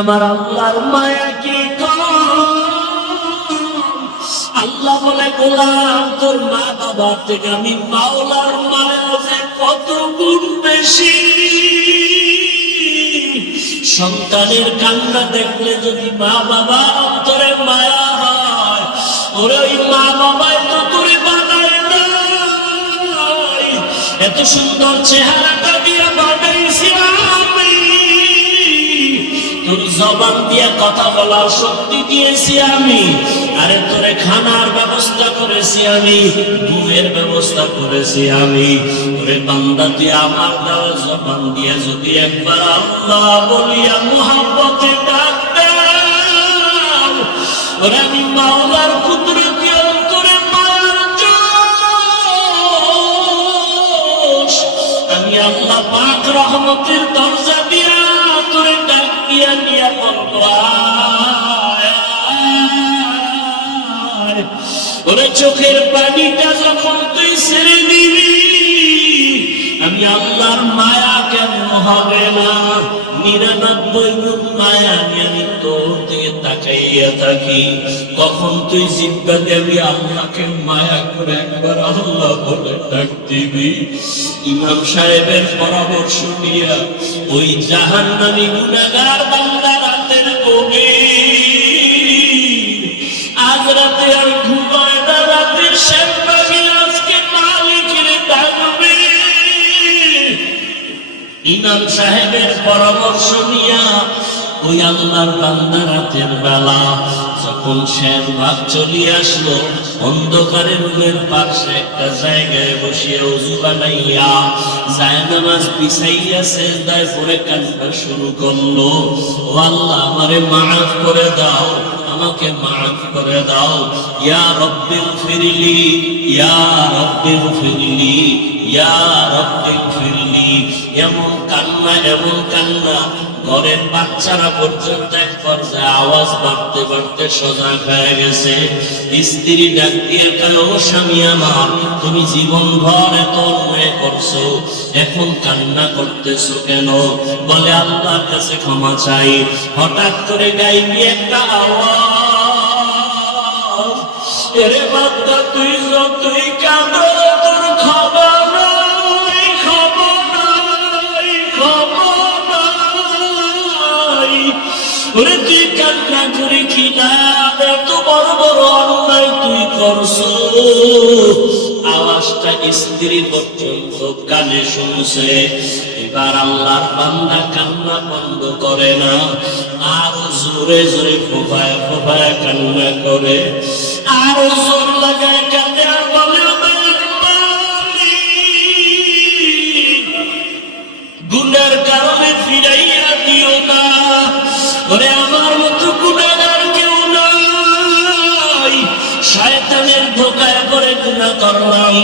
আমার আল্লাহর মায়া কি কম। আল্লাহ বলে গোলাম তোর মা বাবার থেকে আমি মাওলার মায়া যে কত গুণ বেশি। সন্তানের কান্না দেখলে যদি মা বাবার অন্তরে মায়া হয়, ওরে ওই মা বাবাই তো তোরে বানায় নাই, এত সুন্দর চেহারাটা দিয়া বানাইছি আমি, তোর জবান দিয়ে কথা বলার শক্তি দিয়েছি আমি, আরে তোরে খানার ব্যবস্থা করেছি আমি, ঘুমের ব্যবস্থা করেছি আমি। ওরে বান্দা তুই আমার দেওয়া জবান দিয়ে যদি একবার আল্লাহ বলিয়া মুহাব্বতে ডাক দাও, ওরে আমি মাওলার কুদরতি অন্তরে মায়ার জোশ, আমি আল্লাহ পাক রহমতের দরজা দিয়া তোরে ডাক দিয়া নিয়া বলবো ওরে চোখের পানিটা যখন তুই ছেড়ে দিবি, আমি আল্লাহর মায়া কেন হবে না? 99 গুণ মায়া নিয়ে আমি তোর দিকে তাকাইয়া থাকি। কখন তুই জিব্বা দেবি আল্লাহকে মায়া করে একবার আল্লাহ বলে ডাক দিবি। ইমাম সাহেবের পরামর্শ নিয়া ওই জাহান্নামী গুনাহগার বান্দা রাতের গভীর, আজ রাতে আর ঘুমায় না, রাতের শেষ ভাগে আজকে মালিকের ডাকবে। ইমাম সাহেবের পরামর্শ নিয়া ওই আল্লাহর বান্দা রাতের বেলা যখন শেষ ভাগ চলিয়ে আসলো, অন্ধকারে রুমের পাশে একটা জায়গায় বসিয়া ওযু বানাইয়া জায়নামাজ বিছাইয়া সিজদায় পড়ে কান্না শুরু করলো। ও আল্লাহ আমারে মাফ করে দাও, আমাকে মাফ করে দাও, ইয়া রব্বিল ফিরলি, ইয়া রব্বিল ফিরলি, ইয়া রব্বিল ফিরলি। এমন কান্না, এমন কান্না, ঘরের বাচ্চারা পর্যন্ত এক পর্যায়ে আওয়াজ বাড়তে বাড়তে সজাগ হয়ে গেছে। স্ত্রী ডাক দিয়ে কয়, ও স্বামী আমার, তুমি জীবন ভর এত অন্যায় করছো, এখন কান্না করতেছো কেন? বলে আল্লাহর কাছে ক্ষমা চাই। হঠাৎ করে গাইবি একটা আওয়াজ, এরে বান্দা তুই যতই কাঁদো তোর খবর নাই, খবর নাই, খবর নাই। ওরে তুই কান্না করে কি লাভ? এত বড় বড় অন্যায় তুই করছো। আওয়াজটা স্ত্রী পর্যন্ত কানে শুনছে। এবার আল্লাহর বান্দা কান্না বন্ধ করে না, আর জোরে জোরে ফোঁপায় ফোঁপায় কান্না করে, আর জোর লাগায় কাঁদে, আর বলে গুনার কারণে ফিরাইয়া দিও না। ওরে আমার মতো গুনাহগার কেউ নাই, শয়তানের ধোঁকায় পড়ে গুনাহ করলাম,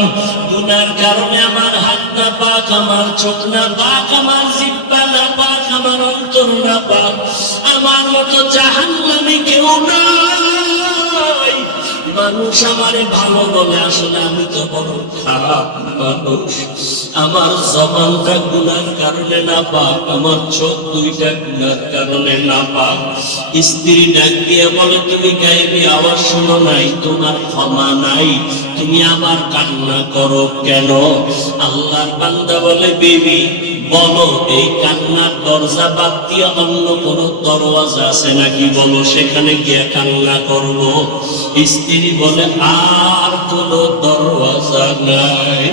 গুনার কারণে আমার হাত না পাক, আমার চোখ না পাক, আমার জিহ্বা না পাক, আমার অন্তর না পাক, আমার মতো জাহান্নামী কেউ নাই। মানুষ আমারে ভালো বলে, আসলে আমি তো বড় খারাপ মানুষ। আমার জবানটা গুনার কারণে না পাক, আমার চোখ দুইটা গুনার কারণে না পাক। স্ত্রী ডাক দিয়ে বলে, তুমি গায়েবী আওয়াজ শোনো নাই? তোমার ক্ষমা নাই, তুমি আবার কান্না করো কেন? আল্লাহর বান্দা বলে, বিবি বলো, এই কান্নার দরজা বাদ দিয়ে অন্য কোন দরওয়াজা আছে নাকি? বলো, সেখানে গিয়ে কান্না করব। স্ত্রী বলে, আর কোন দরওয়াজা নাই।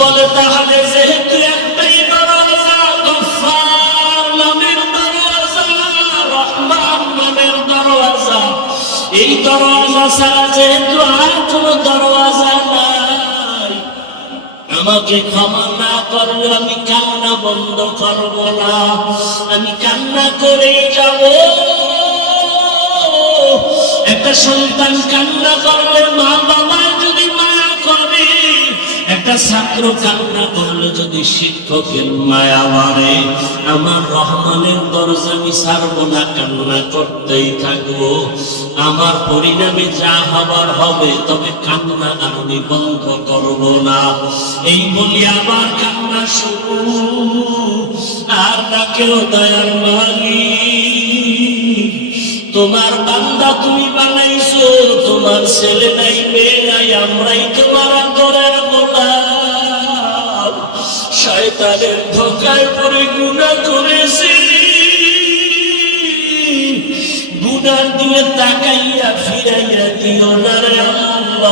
বলে, তাহলে যেহেতু একটাই দরওয়াজা, গফফার নামের দরওয়াজা, রহমান নামের দরওয়াজা, এই দরওয়াজা ছাড়া যেহেতু আর কোন দরওয়াজা নাই, আমাকে ক্ষমা না করলে আমি কান্না বন্ধ করব না, আমি কান্না করেই যাব। একটা সন্তান কান্না করলে মা বাবা যদি মায়া করে, একটা ছাত্র কান্না করলে যদি শিক্ষকের মায়া বাড়ে, আমার রহমানের দরজা আমি ছাড়বো না, কান্না করতেই থাকবো। আমার পরিণামে যা হবার হবে, তবে কান্না আমি বন্ধ করব না। এই বলি আমার কান্না শুরু, আর ডাকেও দয়ার মালিক। তোমার বান্দা তুমি বানাইছো, তোমার ছেলে নাই মেয়ে নাই, আমরাই তোমার আদরের গোলাম। শয়তানের ধোঁকায় পড়ে গুনাহ করেছি, গুনার দিকে তাকাইয়া ফিরাইয়া দিও না রে আল্লাহ।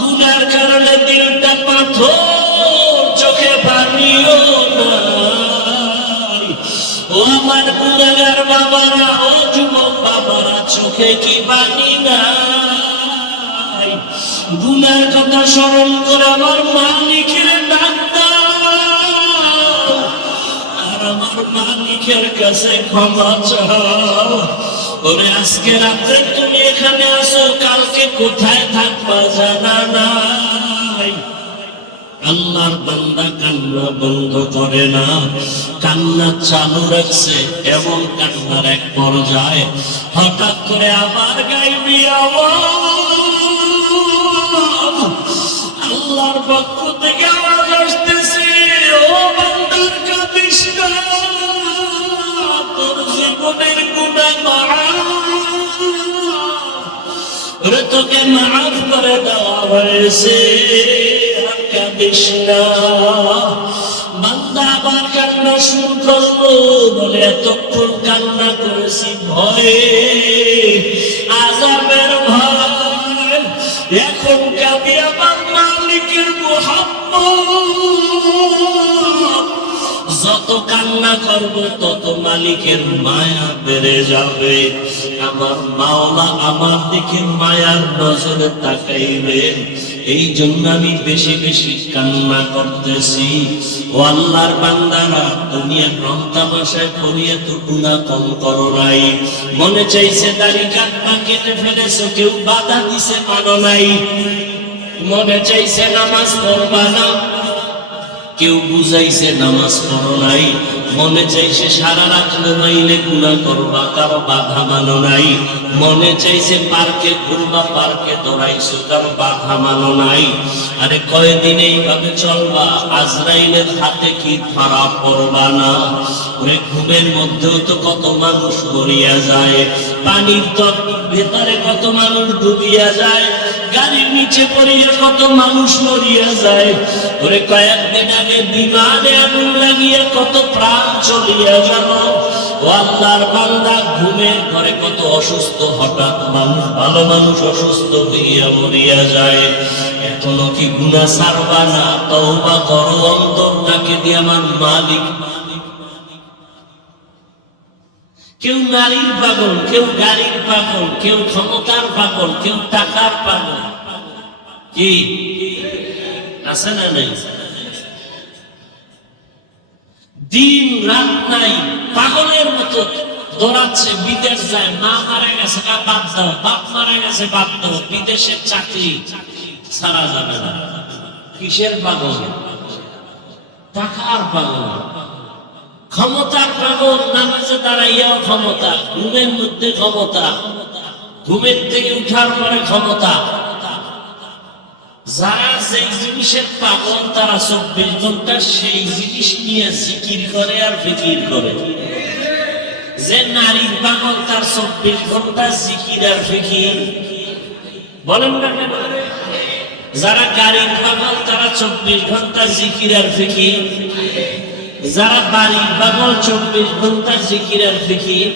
গুনার কারণে দিলটা পাথর, চোখে পানিও নাই। ও আমার গুনাহগার বাবারা, ও যুবক বাবারা, চোখে কি পানি নাই? গুনার কথা স্মরণ করে আমার মালিকের ডাক দাও, আর আমার মালিকের কাছে ক্ষমা চাও। ওরে আজকে রাত্রে তুমি এখানে আসো, কালকে কোথায় থাকবা জানা নাই। আল্লাহর বান্দা কান্না বন্ধ করে না, কান্না চালু রাখছে। এমন কান্নার এক পর্যায়ে হঠাৎ করে আবার গাইবি আওয়াজ, আল্লাহর পক্ষ থেকে আওয়াজ আসতেছে, ও বান্দার কাঁদিস না, তোর জীবনের গুনাহ মাফ, ওরে তোকে মাফ করে দেওয়া হয়েছে, কাঁদিস না। বান্দা আবার কান্না শুরু করলো, বলে এতক্ষণ কান্না করেছি ভয়ে, আযাবের ভয়, এখন কাঁদি আমার মালিকের মুহাব্বত। যত কান্না করব তত মালিকের মায়া বেড়ে যাবে, আমার মাওলা আমার দিকে মায়ার নজরে তাকাইবে। এই জন্য আমি বেশি বেশি কান্না করতেছি। ও আল্লাহর বান্দারা, দুনিয়ার রং তামাশায় পড়িয়ে তো গুনাহ কম করো নাই। মনে চাইছে দাড়ি কাটবা, কেটে ফেলেছো, কেউ বাধা দিছে মানো নাই। মনে চাইছে নামাজ পড়বা না, কেউ বুঝাইছে নামাজ পড়ো নাই। মনে চাইছে সারা রাত ঘুমাইলে গুনাহ করবা, কারো বাধা মানো নাই। মনে চাইছে পার্কে ঘুরবা, পার্কে দৌড়াইছো, কারো বাধা মানো নাই। আরে কয়দিন এইভাবে চলবা, আজরাইলের হাতে কি ধরা পড়বা না? ওরে ঘুমের মধ্যেও তো কত মানুষ মরিয়া যায়, পানির ভেতরে কত মানুষ ডুবিয়া যায়, গাড়ির নিচে পড়িয়া কত মানুষ মরিয়া যায়। ওরে কয়েকদিন আগে বিমানে আগুন লাগিয়া কত প্রাণ চলিয়া গেল। ও আল্লাহর বান্দা, ঘুমের ঘরে কত অসুস্থ হঠাৎ মানুষ, ভালো মানুষ অসুস্থ হইয়া মরিয়া যায়। এখনো কি গুনাহ ছাড়বা না? তওবা করো, অন্তরটাকে দিয়ে আমার মালিক। কেউ নারীর পাগল, কেউ গাড়ির পাগল, কেউ ক্ষমতার পাগল, কেউ টাকার পাগল। কি আছে না নাই? দিন রাত নাই, পাগলের মতো দৌড়াচ্ছে, বিদেশ যায়, মা মারা গেছে বাদ দাও, বাপ মারা গেছে বাদ দাও, বিদেশের চাকরি ছাড়া যাবে না। কিসের পাগল? টাকার পাগল, ক্ষমতার পাগল। নামাজে দাঁড়াইয়াও ক্ষমতা, ঘুমের মধ্যে ক্ষমতা, ঘুমের থেকে উঠার পরে ক্ষমতা। যারা যেই জিনিসের পাগল, তারা 24 ঘন্টা সেই জিনিস নিয়ে জিকির করে আর ফিকির করে। যে নারীর পাগল, তার 24 ঘন্টা জিকির আর ফিকির। বলেন না কেন? যারা গাড়ির পাগল, তারা 24 ঘন্টা জিকির আর ফিকির। যারা বাড়ির পাগল, 24 ঘন্টা জিকির আর ফিকির।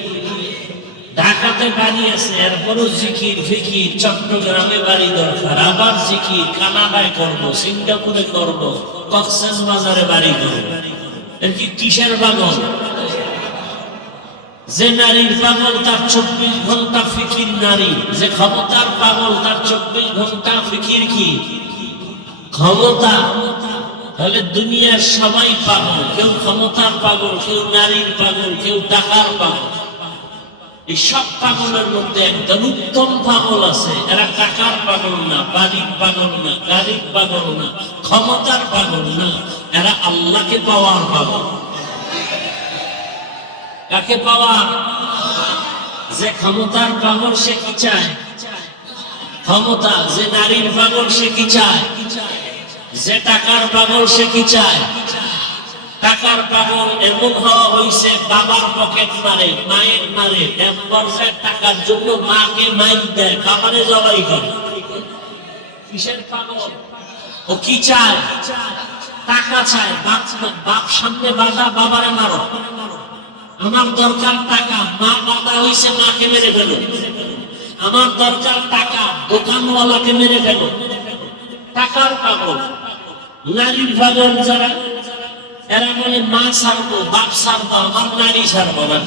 ঢাকাতে বাড়ি আছে, এরপরও জিকির ফিকির। চট্টগ্রামে বাড়ি দরকার, আবার জিকির। কানাডায় করবো, সিঙ্গাপুরে করবো, কক্সবাজারে বাড়ি করবো। এর কি কিসের পাগল? যে নারীর পাগল, তার 24 ঘন্টা ফিকির নারী। যে ক্ষমতার পাগল, তার 24 ঘন্টা ফিকির কি? ক্ষমতা। তাহলে দুনিয়ার সবাই পাগল, কেউ ক্ষমতার পাগল, কেউ নারীর পাগল, কেউ টাকার পাগল। এই সব পাগলের মধ্যে একদম উত্তম পাগল আছে। এরা টাকার পাগল না, বাড়ির পাগল না, গাড়ির পাগল না, ক্ষমতার পাগল না, এরা আল্লাহকে পাওয়ার পাগল। কাকে পাওয়ার? যে ক্ষমতার পাগল, সে কি চায়? ক্ষমতা। যে নারীর পাগল, সে কি চায়? যে টাকার পাগল, সে কি চায়? টাকার পাগল এমন হওয়া হয়েছে, বাবার পকেট মারে, মায়ের মারে, টাকার জন্য মাকে মাইর দেয়, বাবারে জবাই করে। কিসের পাগল? ও কি চায়? টাকা চায়। বাপ সামনে বাধা, বাবারে মারো। আমার দরকার টাকা, মা বাধা হয়েছে, মাকে মেরে ফেলো। আমার দরকার টাকা, দোকানওয়ালাকে মেরে ফেলো। টাকার পাগল। নারীর পাগল যারা, এরা বলে মা ছাড়বো, বাপ ছাড়বো, আমার নারী ছাড়বো না।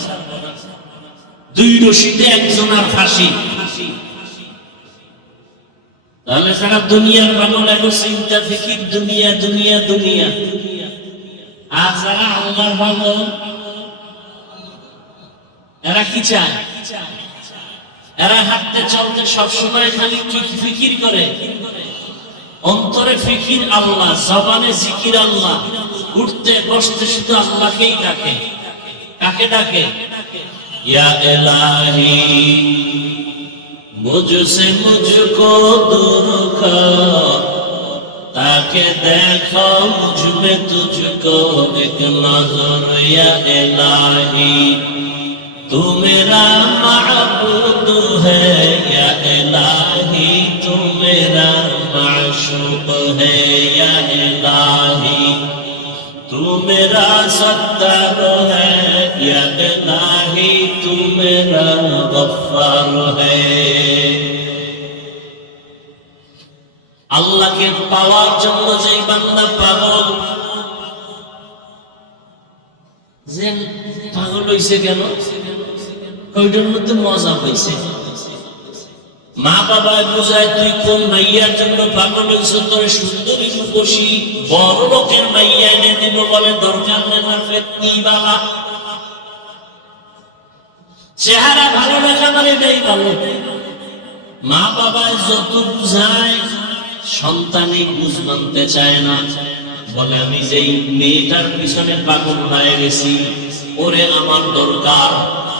দুই রশিতে একজনের ফাঁসি। তাহলে যারা দুনিয়ার পাগল, এখন চিন্তা ফিকির দুনিয়া দুনিয়া দুনিয়া। আর যারা আল্লাহর পাগল, এরা কি চায়? এরা হাঁটতে চলতে সবসময় খালি ফিকির করে। অন্তরে ফিকির আল্লাহ, জবানে জিকির আল্লাহ, উঠতে বসতে শুধু আল্লাহকেই ডাকে। কাকে ডাকে? ইয়া ইলাহি মুঝসে মুঝকো दूर कर, ताके देखो मुझ में तुझको एक नजर। या इलाही तू मेरा माबूद है, या इलाही तू मेरा माशूक है। या इलाही तू मेरा सत्तार है, या इलाही तू मेरा गफ्फार है। আল্লাহকে পাওয়ার জন্য যে বান্দা পাগল, যে পাগল হইছে কেন? ওইটার মধ্যে মজা হইছে। মা বাবা বুঝায়, তুই কোন মাইয়ার জন্য পাগল হইছ? তোর সুন্দরী রূপসী বড় লোকের মাইয়া এনে দিব বলে, দরকার নেই। কি বাবা চেহারা ভালো দেখা মানে এটাই ভালো। মা বাবায় যত বুঝায়, সন্তানই বুঝ মানতে চায় না। বলে আমি যেই মেয়েটার পিছনে পাগল হয়ে গেছি, ওরে আমার দরকার,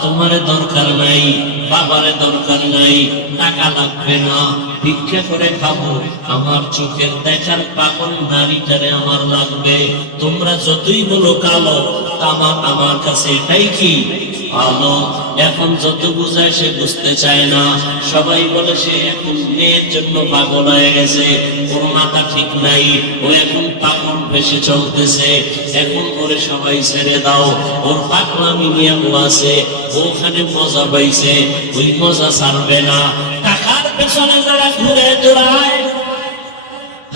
তোমারে দরকার নাই, বাবারে দরকার নাই, টাকা লাগবে না, ভিক্ষা করে খাবো, আমার চোখের দেখার পাগল নারীটারে আমার লাগবে। তোমরা যতই বলো কালো, আমার কাছে এটাই কি আলো। এখন যত বুঝায় সে বুঝতে চায় না। সবাই বলে সে এখন মেয়ের জন্য পাগল হয়ে গেছে, ওর মাথা ঠিক নাই, ও এখন পাগল ভেসে চলতেছে। এখন ওরে সবাই ছেড়ে দাও, ওর পাগলামি নিয়ে ও আছে, ওখানে মজা পাইছে, ওই মজা ছাড়বে না। টাকার পেছনে যারা ঘুরে দৌড়ায়,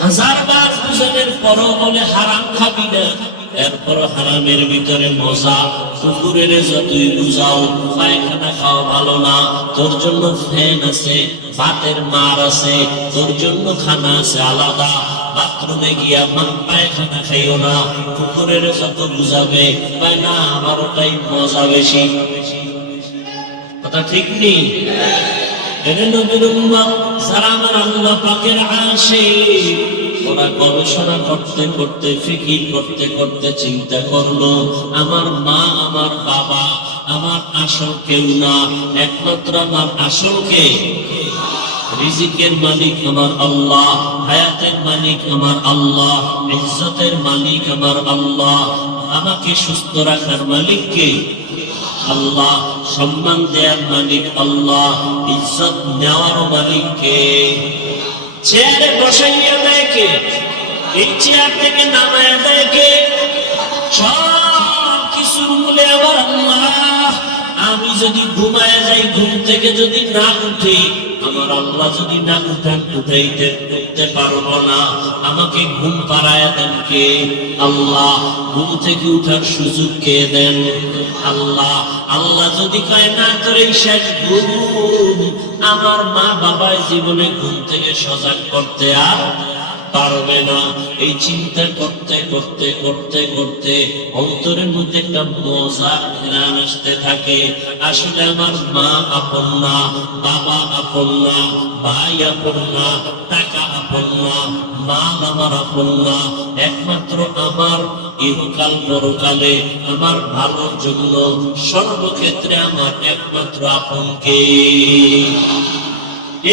1000 বার বুঝানোর পরও বলে হারাম খাবি না, এরপর হারামের ভিতরে মজা। কুকুরের যতই বুঝাও, পায়খানা খাওয়া ভালো না, তোর জন্য ফ্যান আছে, ভাতের মার আছে, তোর জন্য খানা আছে আলাদা, বাথরুমে গিয়া পায়খানা খাইও না। কুকুরের যত বুঝাবে, পায় না, আমার ওটাই মজা বেশি। কথা ঠিক নেই? যারা আমার আল্লাহ পাকের আশিক, ওরা গবেষণা করতে করতে, ফিকির করতে করতে চিন্তা করলো, আমার মা আমার বাবা আমার আসল কেউ না, একমাত্র আমার আসল কে? রিজিকের মালিক আমার আল্লাহ, হায়াতের মালিক আমার আল্লাহ, ইজ্জতের মালিক আমার আল্লাহ, আমাকে সুস্থ রাখার মালিক কে? আল্লাহ। সম্মান দেওয়ার মালিক আল্লাহ, ইজ্জত নেওয়ার মালিক কে? চেয়ারে বসাইয়া দেয় কে? এই চেয়ার থেকে নামায়া দেয় কে? সব কিছুর মূলে আমার আল্লাহ। আমি যদি ঘুমায় যাই, ঘুম থেকে যদি না উঠি, আমার আল্লাহ যদি না উঠতে পারবো না, আমাকে ঘুম পাড়ায় দেন কে? আল্লাহ। ঘুম থেকে উঠার সুযোগ কে দেন? আল্লাহ। আল্লাহ যদি কয় না তোর এই শেষ ঘুম, আমার মা বাবায় জীবনে ঘুম থেকে সজাগ করতে আর পারবে না। এই চিন্তা করতে করতে করতে করতে অন্তরের মধ্যে একটা মজা ঘ্রাণ আসতে থাকে। আসলে আমার মা আপন না, বাবা আপন না, ভাই আপন না, টাকা আপন না, মাল আমার আপন না, একমাত্র আমার ইহকাল পরকালে আমার ভালোর জন্য সর্বক্ষেত্রে আমার একমাত্র আপন কে?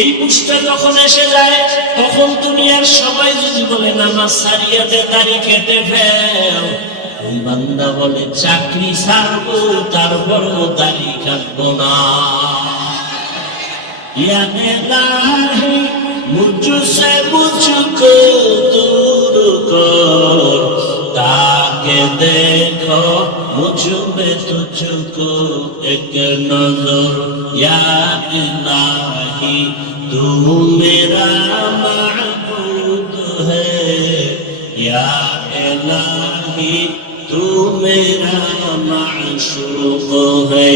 এই বুঝটা যখন এসে যায়, তখন দুনিয়ার সবাই যদি বলে নামাজ ছাড়িয়ে দে, দাড়ি কেটে ফেল, ওই বান্দা বলে চাকরি ছাড়বো তারপরও দাড়ি কাটবো না। या इलाही मुझसे मुझको दूर कर, ताकि देखो मुझ में तुझको एक नजर। या इलाही तू मेरा महबूब है, या इलाही तू मेरा माशूक है।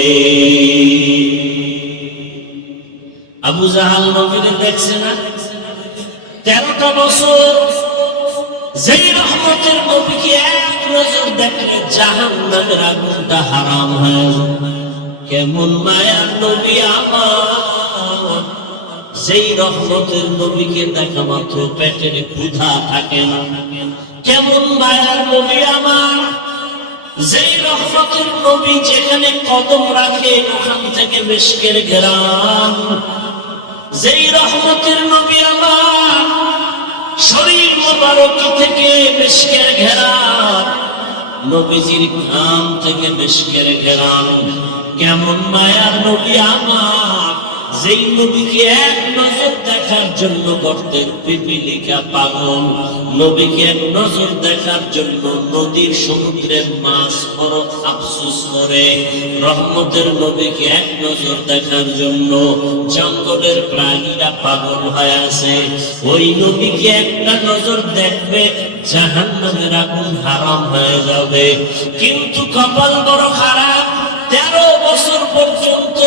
আবু জাহাল নবীকে দেখছে না 13টা বছর, যেই রহমতের নবীকে এক নজর দেখলে জাহান্নামের আগুনটা হারাম হয়ে যায়। কেমন মায়ার নবী আমার, যেই রহমতের নবীকে দেখা মাত্র পেটের ক্ষুধা থাকে না। কেমন মায়ার নবী আমার, যেই রহমতের নবী যেখানে কদম রাখে ওখান থেকে মিশকের ঘেরান। যেই রহমতের নবী আমার, শরীর মোবারক থেকে মিশকের ঘেরান, নবীজির ঘাম থেকে মিশকের ঘেরান। কেমন মায়ার নবী আমার, যেই নবীকে এক নজর দেখার জন্য গর্তের পিপিলিকা পাগল, নবীকে এক নজর দেখার জন্য নদীর সমুদ্রের মাছ বড় আফসোস করে। রহমতের নবীকে এক নজর দেখার জন্য জঙ্গলের প্রাণীরা পাগল হয়ে আছে। ওই নবীকে একটা নজর দেখবে জাহান্নামের আগুন হারাম হয়ে যাবে। কিন্তু কপাল বড় খারাপ, 13 বছর পর্যন্ত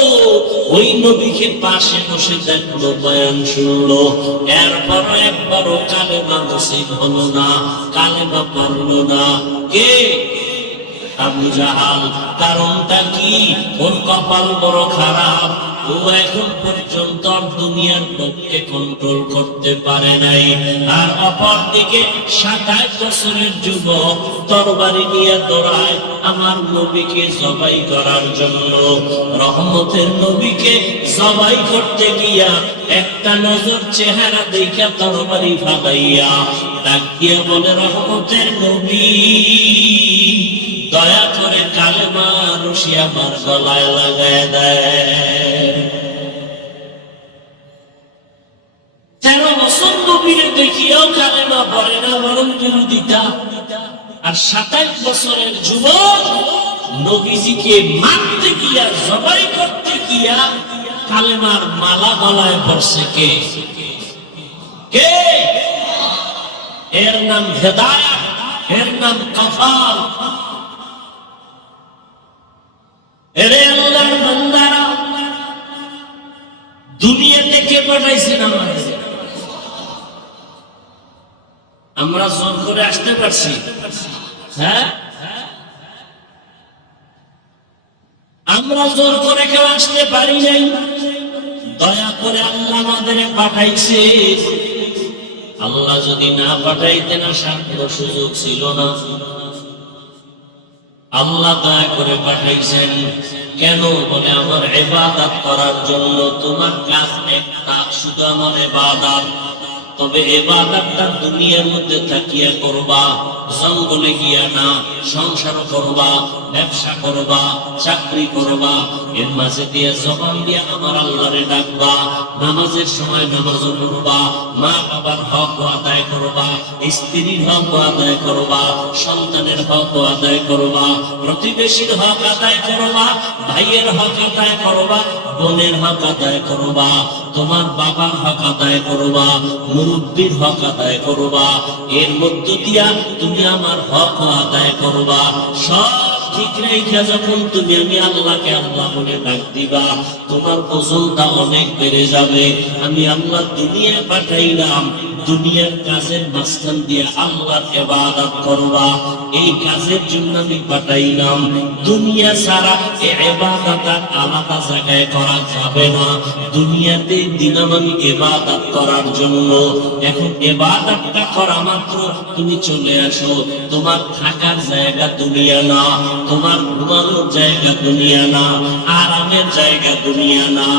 ওই নবীকে পাশে বসে দেখলো, বয়ান শুনলো, এরপরও একবারও কালেমা নসিব হলো না, কালেমা পড়লো না। কে? আবু জাহাল। কারণটা কি? ওর কপাল বড় খারাপ, ও এখন পর্যন্ত দুনিয়ার লোককে কন্ট্রোল করতে পারে নাই। আর অপর দিকে 27 বছরের যুবক তরবারি নিয়ে দৌড়ায় আমার নবীকে জবাই করার জন্য। রহমতের নবীকে জবাই করতে গিয়া একটা নজর চেহারা দেখা তরবারি ফালাইয়া তাকিয়ে বলে, রহমতের নবী দয়া করে কালেমা রশি আমার গলায় লাগায় দেয়। 13 বছর নবীরে দেখিয়াও কালেমা পড়ে না, বরং বিরোধিতা। আর 27 বছরের যুবক নবীজিকে মারতে গিয়া জবাই করতে গিয়া কালেমার মালা গলায় পড়ছে। কে? কে? এর নাম হেদায়েত, এর নাম কাফাল। এরে আল্লাহর বান্দারা, দুনিয়া থেকে পাঠাইছেন আমাদের, আমরা জোর করে আসতে পারছি? হ্যাঁ, আমরা জোর করে কেউ আসতে পারি নাই। দয়া করে আল্লাহ আমাদের পাঠাইছে। আল্লাহ যদি না পাঠাইতেন আসার কোনো সুযোগ ছিল না। আল্লাহ দয়া করে পাঠাইছেন। কেন? বলে আমার ইবাদত করার জন্য। তোমার কাজ একটা, শুধু আমার ইবাদত। তবে ইবাদতটা দুনিয়ার মধ্যে থাকিয়া করবা, জঙ্গলে গিয়া না। সংসার করবা, ব্যবসা করবা, চাকরি করবা, এর মাঝে দিয়ে জবান দিয়ে আমার আল্লাহরে ডাকবা। নামাজের সময় নামাজও পড়বা, মা বাবার হক আদায় করবা, স্ত্রীর হক আদায় করবা, সন্তানের হক আদায় করবা, প্রতিবেশীর হক আদায় করবা, ভাইয়ের হক আদায় করবা, বোনের হক আদায় করবা, তোমার বাবার হক আদায় করবা, মুরব্বীর হক আদায় করবা। এর মধ্য দিয়া তুমি আমার হক আদায় করবা। সব ঠিক রেখে যখন তুমি আমি আল্লাহকে আল্লাহ বলে ডাক দিবা, তোমার ওজনটা অনেক বেড়ে যাবে। আমি আল্লাহ দুনিয়ায় পাঠাইলাম, দুনিয়ার কাজের মাঝখান দিয়ে আল্লাহর ইবাদত করবা, এই কাজের জন্য আমি পাঠাইলাম। দুনিয়া ছাড়া এই ইবাদত আলাদা জায়গায় করা যাবে না। দুনিয়াতে দিলাম আমি ইবাদত করার জন্য। এখন ইবাদতটা করা মাত্র তুমি চলে আসো। তোমার থাকার জায়গা দুনিয়া না, তোমার ঘুমানোর জায়গা দুনিয়া না, আরামের জায়গা দুনিয়া না।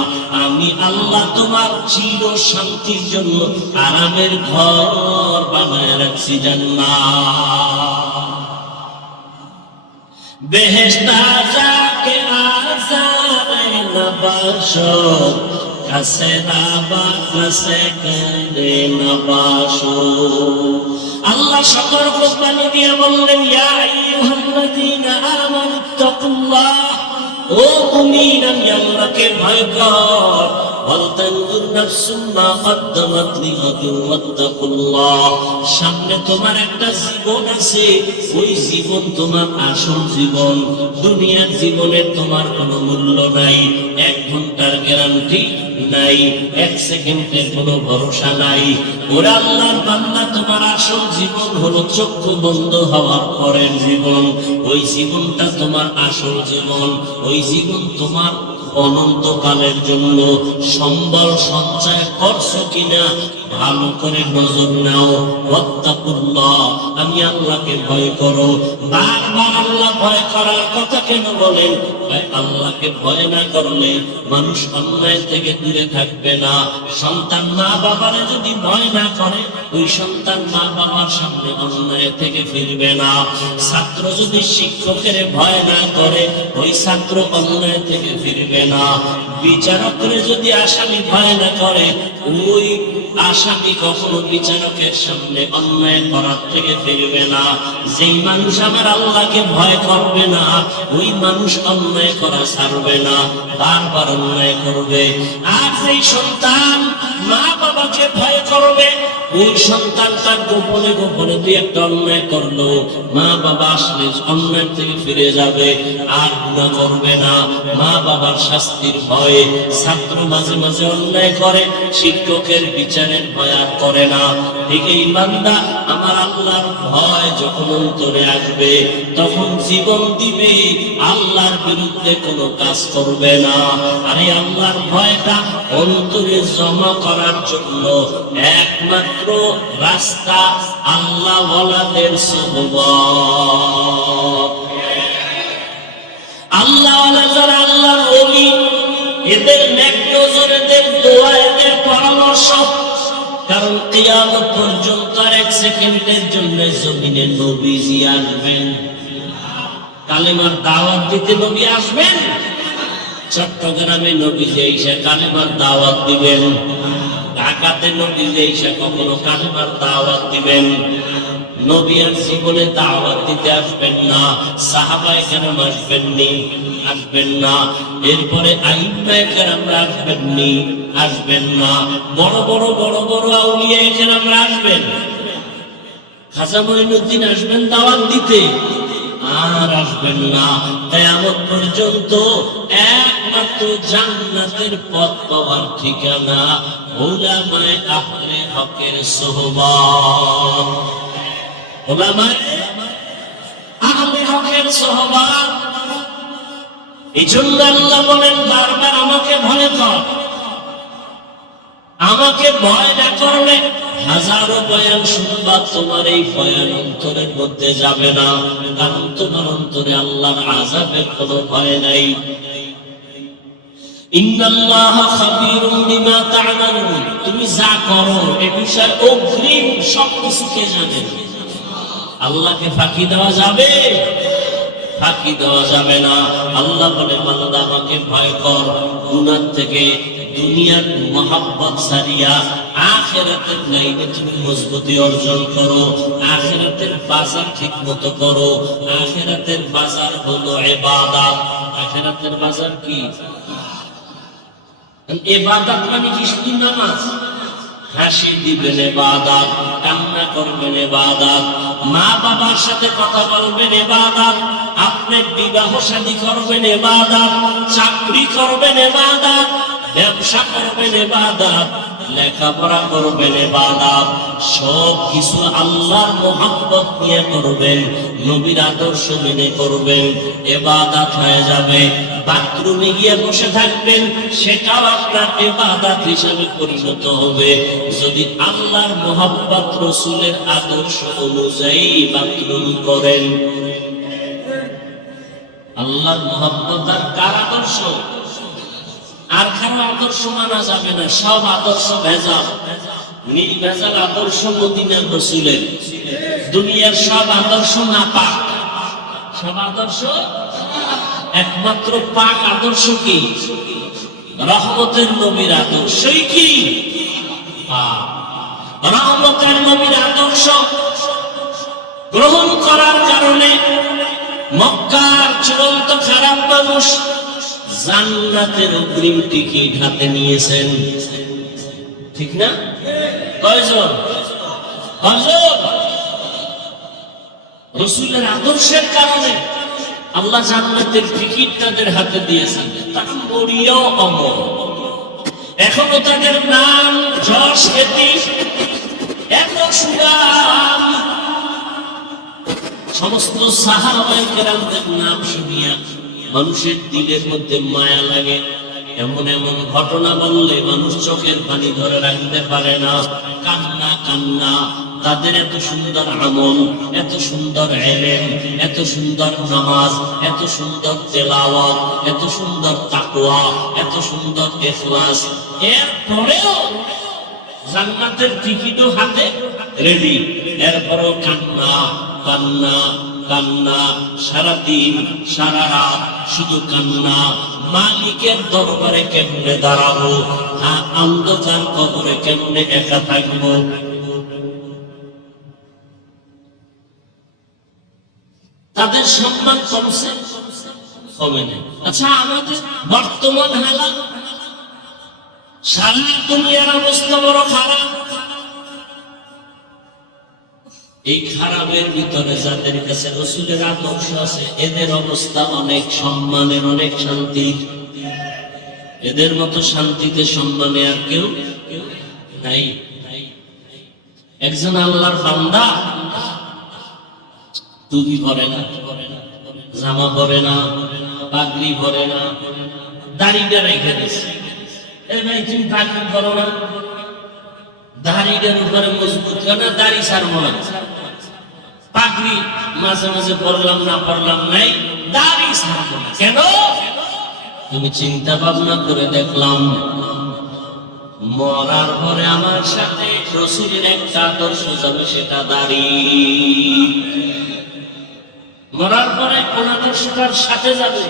আমি আল্লাহ তোমার চির শান্তির জন্য আরামের ঘর বানায় রাখছি জান্নাত। বেহেশতা যাকে আজারে নবাসত কাছে না বাসে কাঁদে নবাসত। আল্লাহ সতর্কবাণী দিয়ে বললেন, ইয়া আইয়ুহাল্লাযীনা আমানুত্তাকুল্লাহ, ও মুমিন আমি আল্লাহকে ভয় কর। ওয়ালতানজুর নাফসুম মা কদ্দামাত লিগাদিন ওয়াত্তাকুল্লাহ, সামনে তোমার একটা জীবন আছে, ওই জীবন তোমার আসল জীবন। দুনিয়ার জীবনে তোমার কোনো মূল্য নাই, 1 ঘন্টার গ্যারান্টি নাই, 1 সেকেন্ডের কোনো ভরসা নাই। ওরে আল্লাহর বান্দা, তোমার আসল জীবন হলো চক্ষু বন্ধ হওয়ার পরের জীবন। ওই জীবনটা তোমার আসল জীবন, ওই জীবন তোমার অনন্তকালের জন্য। সম্বল সঞ্চয় করছো কিনা ভালো করে নজর নাও। ওয়াত্তাকুল্লাহ, আমি আল্লাহকে ভয় করো। বারবার আল্লাহ ভয় করার কথা কেন বলেন? ভাই, আল্লাহকে ভয় না করলে মানুষ অন্যায় থেকে দূরে থাকবে না। সন্তান মা বাবারে যদি ভয় না করে, ওই সন্তান মা বাবার সামনে অন্যায় থেকে ফিরবে না। ছাত্র যদি শিক্ষকের ভয় না করে, ওই ছাত্র অন্যায় থেকে ফিরবে না। বিচারকরে যদি আসামি ভয় না করে, ওই আসামি কখনো বিচারকের সামনে অন্যায় করার থেকে ফিরবে না। যেই মানুষ আমার আল্লাহকে ভয় করবে না, ওই মানুষ অন্যায় করা ছাড়বে না, বারবার অন্যায় করবে। আর যেই সন্তান মা বাবাকে ভয় করবে, ওই সন্তানটা গোপনে গোপনে দুই একটা অন্যায় করলো, মা বাবা আসলে অন্যায় থেকে ফিরে যাবে, আর গুনাহ করবে না। মা বাবার শাস্তির ভয়ে ছাত্র মাঝে মাঝে অন্যায় করে, শিক্ষকের বিচারের ভয় আর করে না। ঠিক এই বান্দা আমার আল্লাহর ভয় যখন অন্তরে আসবে, তখন জীবন দিবে, আল্লাহর বিরুদ্ধে কোনো কাজ করবে না। আর এই আল্লাহর ভয়টা অন্তরে জমা করার জন্য একমাত্র রাস্তা আল্লাহ ওয়ালাদের সুবহান। আল্লাহ ওয়ালা যারা আল্লাহর ওলি, এদের নেক নজর, এদের দোয়া, এদের পরামর্শ। কারণ কিয়ামত পর্যন্ত আর 1 সেকেন্ডের জন্য জমিনে নবীজি আসবেন, কালেমার দাওয়াত দিতে নবী আসবেন। চট্টগ্রামে নবীজি এসে কালেমার দাওয়াত দিবেন, ঢাকাতে নবীজি এসে কখনো কালেমার দাওয়াত দিবেন। নবী আর জীবনে দাওয়াত দিতে আসবেন না, সাহাবায়ে কেরাম আসবেন না, এরপরে আইম্মায়ে কেরামরা আসবেন না, বড় বড় আউলিয়ায়ে কেরামরা আসবেন। খাজা মঈনুদ্দিন আসবেন দাওয়াত দিতে, আর আসবেন না। কিয়ামত পর্যন্ত একমাত্র জান্নাতের পথ পাওয়ার ঠিকানা উলামায়ে আহলে হকের সুহবাত। উলামায়ে আহলে হকের সুহবাত। এই জন্য আল্লাহ বলেন, বারবার আমাকে ভয় কর। আমাকে ভয় না করলে হাজারো বয়ান শুনবা, তোমার এই বয়ান অন্তরের মধ্যে যাবে না। কারণ তোমার অন্তরে আল্লাহর আযাবের কোনো ভয় নাই। ইন্নাল্লাহা খাবীরুম বিমা তা'মালুন, তুমি যা করো এ বিষয়ে অগ্রিম সবকিছু কে জানেন। আল্লাহকে ফাঁকি দেওয়া যাবে? ফাঁকি দেওয়া যাবে না। আল্লাহ বলে, বান্দা আমাকে ভয় কর, গুনাহ থেকে দুনিয়ার মহব্বত ছাড়িয়া আখিরাতের লাইনে তুমি মজবুতি অর্জন করো। আখিরাতের বাজার ঠিক মতো করো। আখিরাতের বাজার হলো ইবাদত। আখিরাতের বাজার কি? ইবাদত মানে কি? শুধু নামাজ? হাসি দিবেন ইবাদত, কান্না করবেন ইবাদত, মা বাবার সাথে কথা বলবেন ইবাদত, আপনি বিবাহ শাদী করবেন ইবাদত, চাকরি করবেন ইবাদত, ব্যবসা করবেন ইবাদত, লেখাপড়া করবেন ইবাদত। সব কিছু আল্লাহর মহব্বত নিয়ে করবেন, নবীর আদর্শ মেনে করবেন, ইবাদত হয়ে যাবে। বাথরুমে গিয়ে বসে থাকবেন, সেটাও আপনার ইবাদত হিসাবে পরিণত হবে, যদি আল্লাহর মহব্বত, রাসূলের আদর্শ অনুযায়ী বাথরুম করেন। আল্লাহর মহব্বত আর কার আদর্শ? আর কারো আদর্শ মানা যাবে না। সব আদর্শ ভেজাল, নির্ভেজাল আদর্শ মদিনার রাসূলের। দুনিয়ার সব আদর্শ নাপাক, সব আদর্শ একমাত্র পাক আদর্শ কি? রহমতের নবীর আদর্শই কি? রহমতের নবীর আদর্শ গ্রহণ করার কারণে মক্কার চূড়ান্ত খারাপ মানুষ জান্নাতের অগ্রিম টিকিট হাতে নিয়েছেন, ঠিক না? কয়জন? রাসূলের আদর্শের কারণে আল্লাহ জান্নাতের টিকিট তাদের হাতে দিয়েছেন। তারা মরিয়াও অমর, এখনো তাদের নাম যশ খ্যাতি এত সুনাম। সমস্ত সাহাবায়ে কেরামদের নাম শুনিয়া মানুষের দিলের মধ্যে মায়া লাগে। এমন এমন ঘটনা বললে মানুষ চোখের পানি ধরে রাখতে পারে না, কান্না কান্না। তাদের এত সুন্দর আমল, এত সুন্দর ইলম, এত সুন্দর নামাজ, এত সুন্দর তেলাওয়াত, এত সুন্দর তাকওয়া, এত সুন্দর ইখলাস, এরপরেও জান্নাতের টিকিটও হাতে রেডি। এরপরেও কান্না কান্না কান্না, সারাদিন সারা রাত শুধু কান্না। মালিকের দরবারে কেমনে দাঁড়াবো, অন্ধকার কবরে কেমনে একা থাকবো। তাদের সম্মান কমছে, কমে নেই। আচ্ছা, আমাদের বর্তমান হালাত, সারা দুনিয়ার অবস্থা বড় খারাপ। এই খারাপের ভিতরে যাদের কাছে রাসূলের আদর্শ আছে, এদের অবস্থা অনেক সম্মানের, অনেক শান্তির। এদের মতো শান্তিতে সম্মানে আর কেউ নাই। একজন আল্লাহর বান্দা টুপি পরে না, জামা পরে না, পাগড়ি পরে না, দাড়িটা রেখে দিচ্ছে। এই ভাই, তুমি পাগড়ি পরো না, দাড়িটার উপরে মজবুত কেন? দাড়ি ছাড়বো না। পাগড়ি মাঝে মাঝে পড়লাম না, পড়লাম নাই, দাড়ি ছাড়বো না কেন? তুমি চিন্তা ভাবনা করে দেখলাম, মরার পরে আমার সাথে রাসূলের একটা আদর্শ যাবে, সেটা দাড়ি। মরার পরে কোন আদর্শটার সাথে যাবে?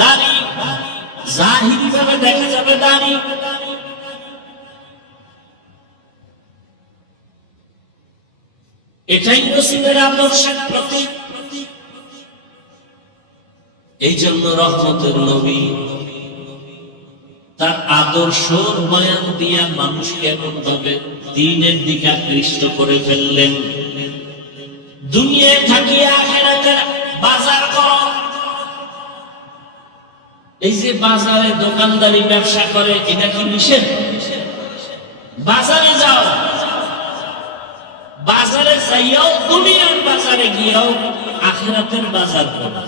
দাড়ি। জাহিরি ভাবে দেখা যাবে দাড়ি। এটাই রাসূলের আদর্শের প্রতীক। এই জন্য রহমতের নবী তার আদর্শ বয়ান দিয়া মানুষকে এমন ভাবে দ্বীনের দিকে আকৃষ্ট করে ফেললেন। দুনিয়ায় থাকিয়া আখিরাতের বাজার করো। এই যে বাজারে দোকানদারি ব্যবসা করে, এটা কি নিষেধ? বাজারে যাও, বাজারে যাইয়াও, দুনিয়ার বাজারে গিয়াও আখিরাতের বাজার করো।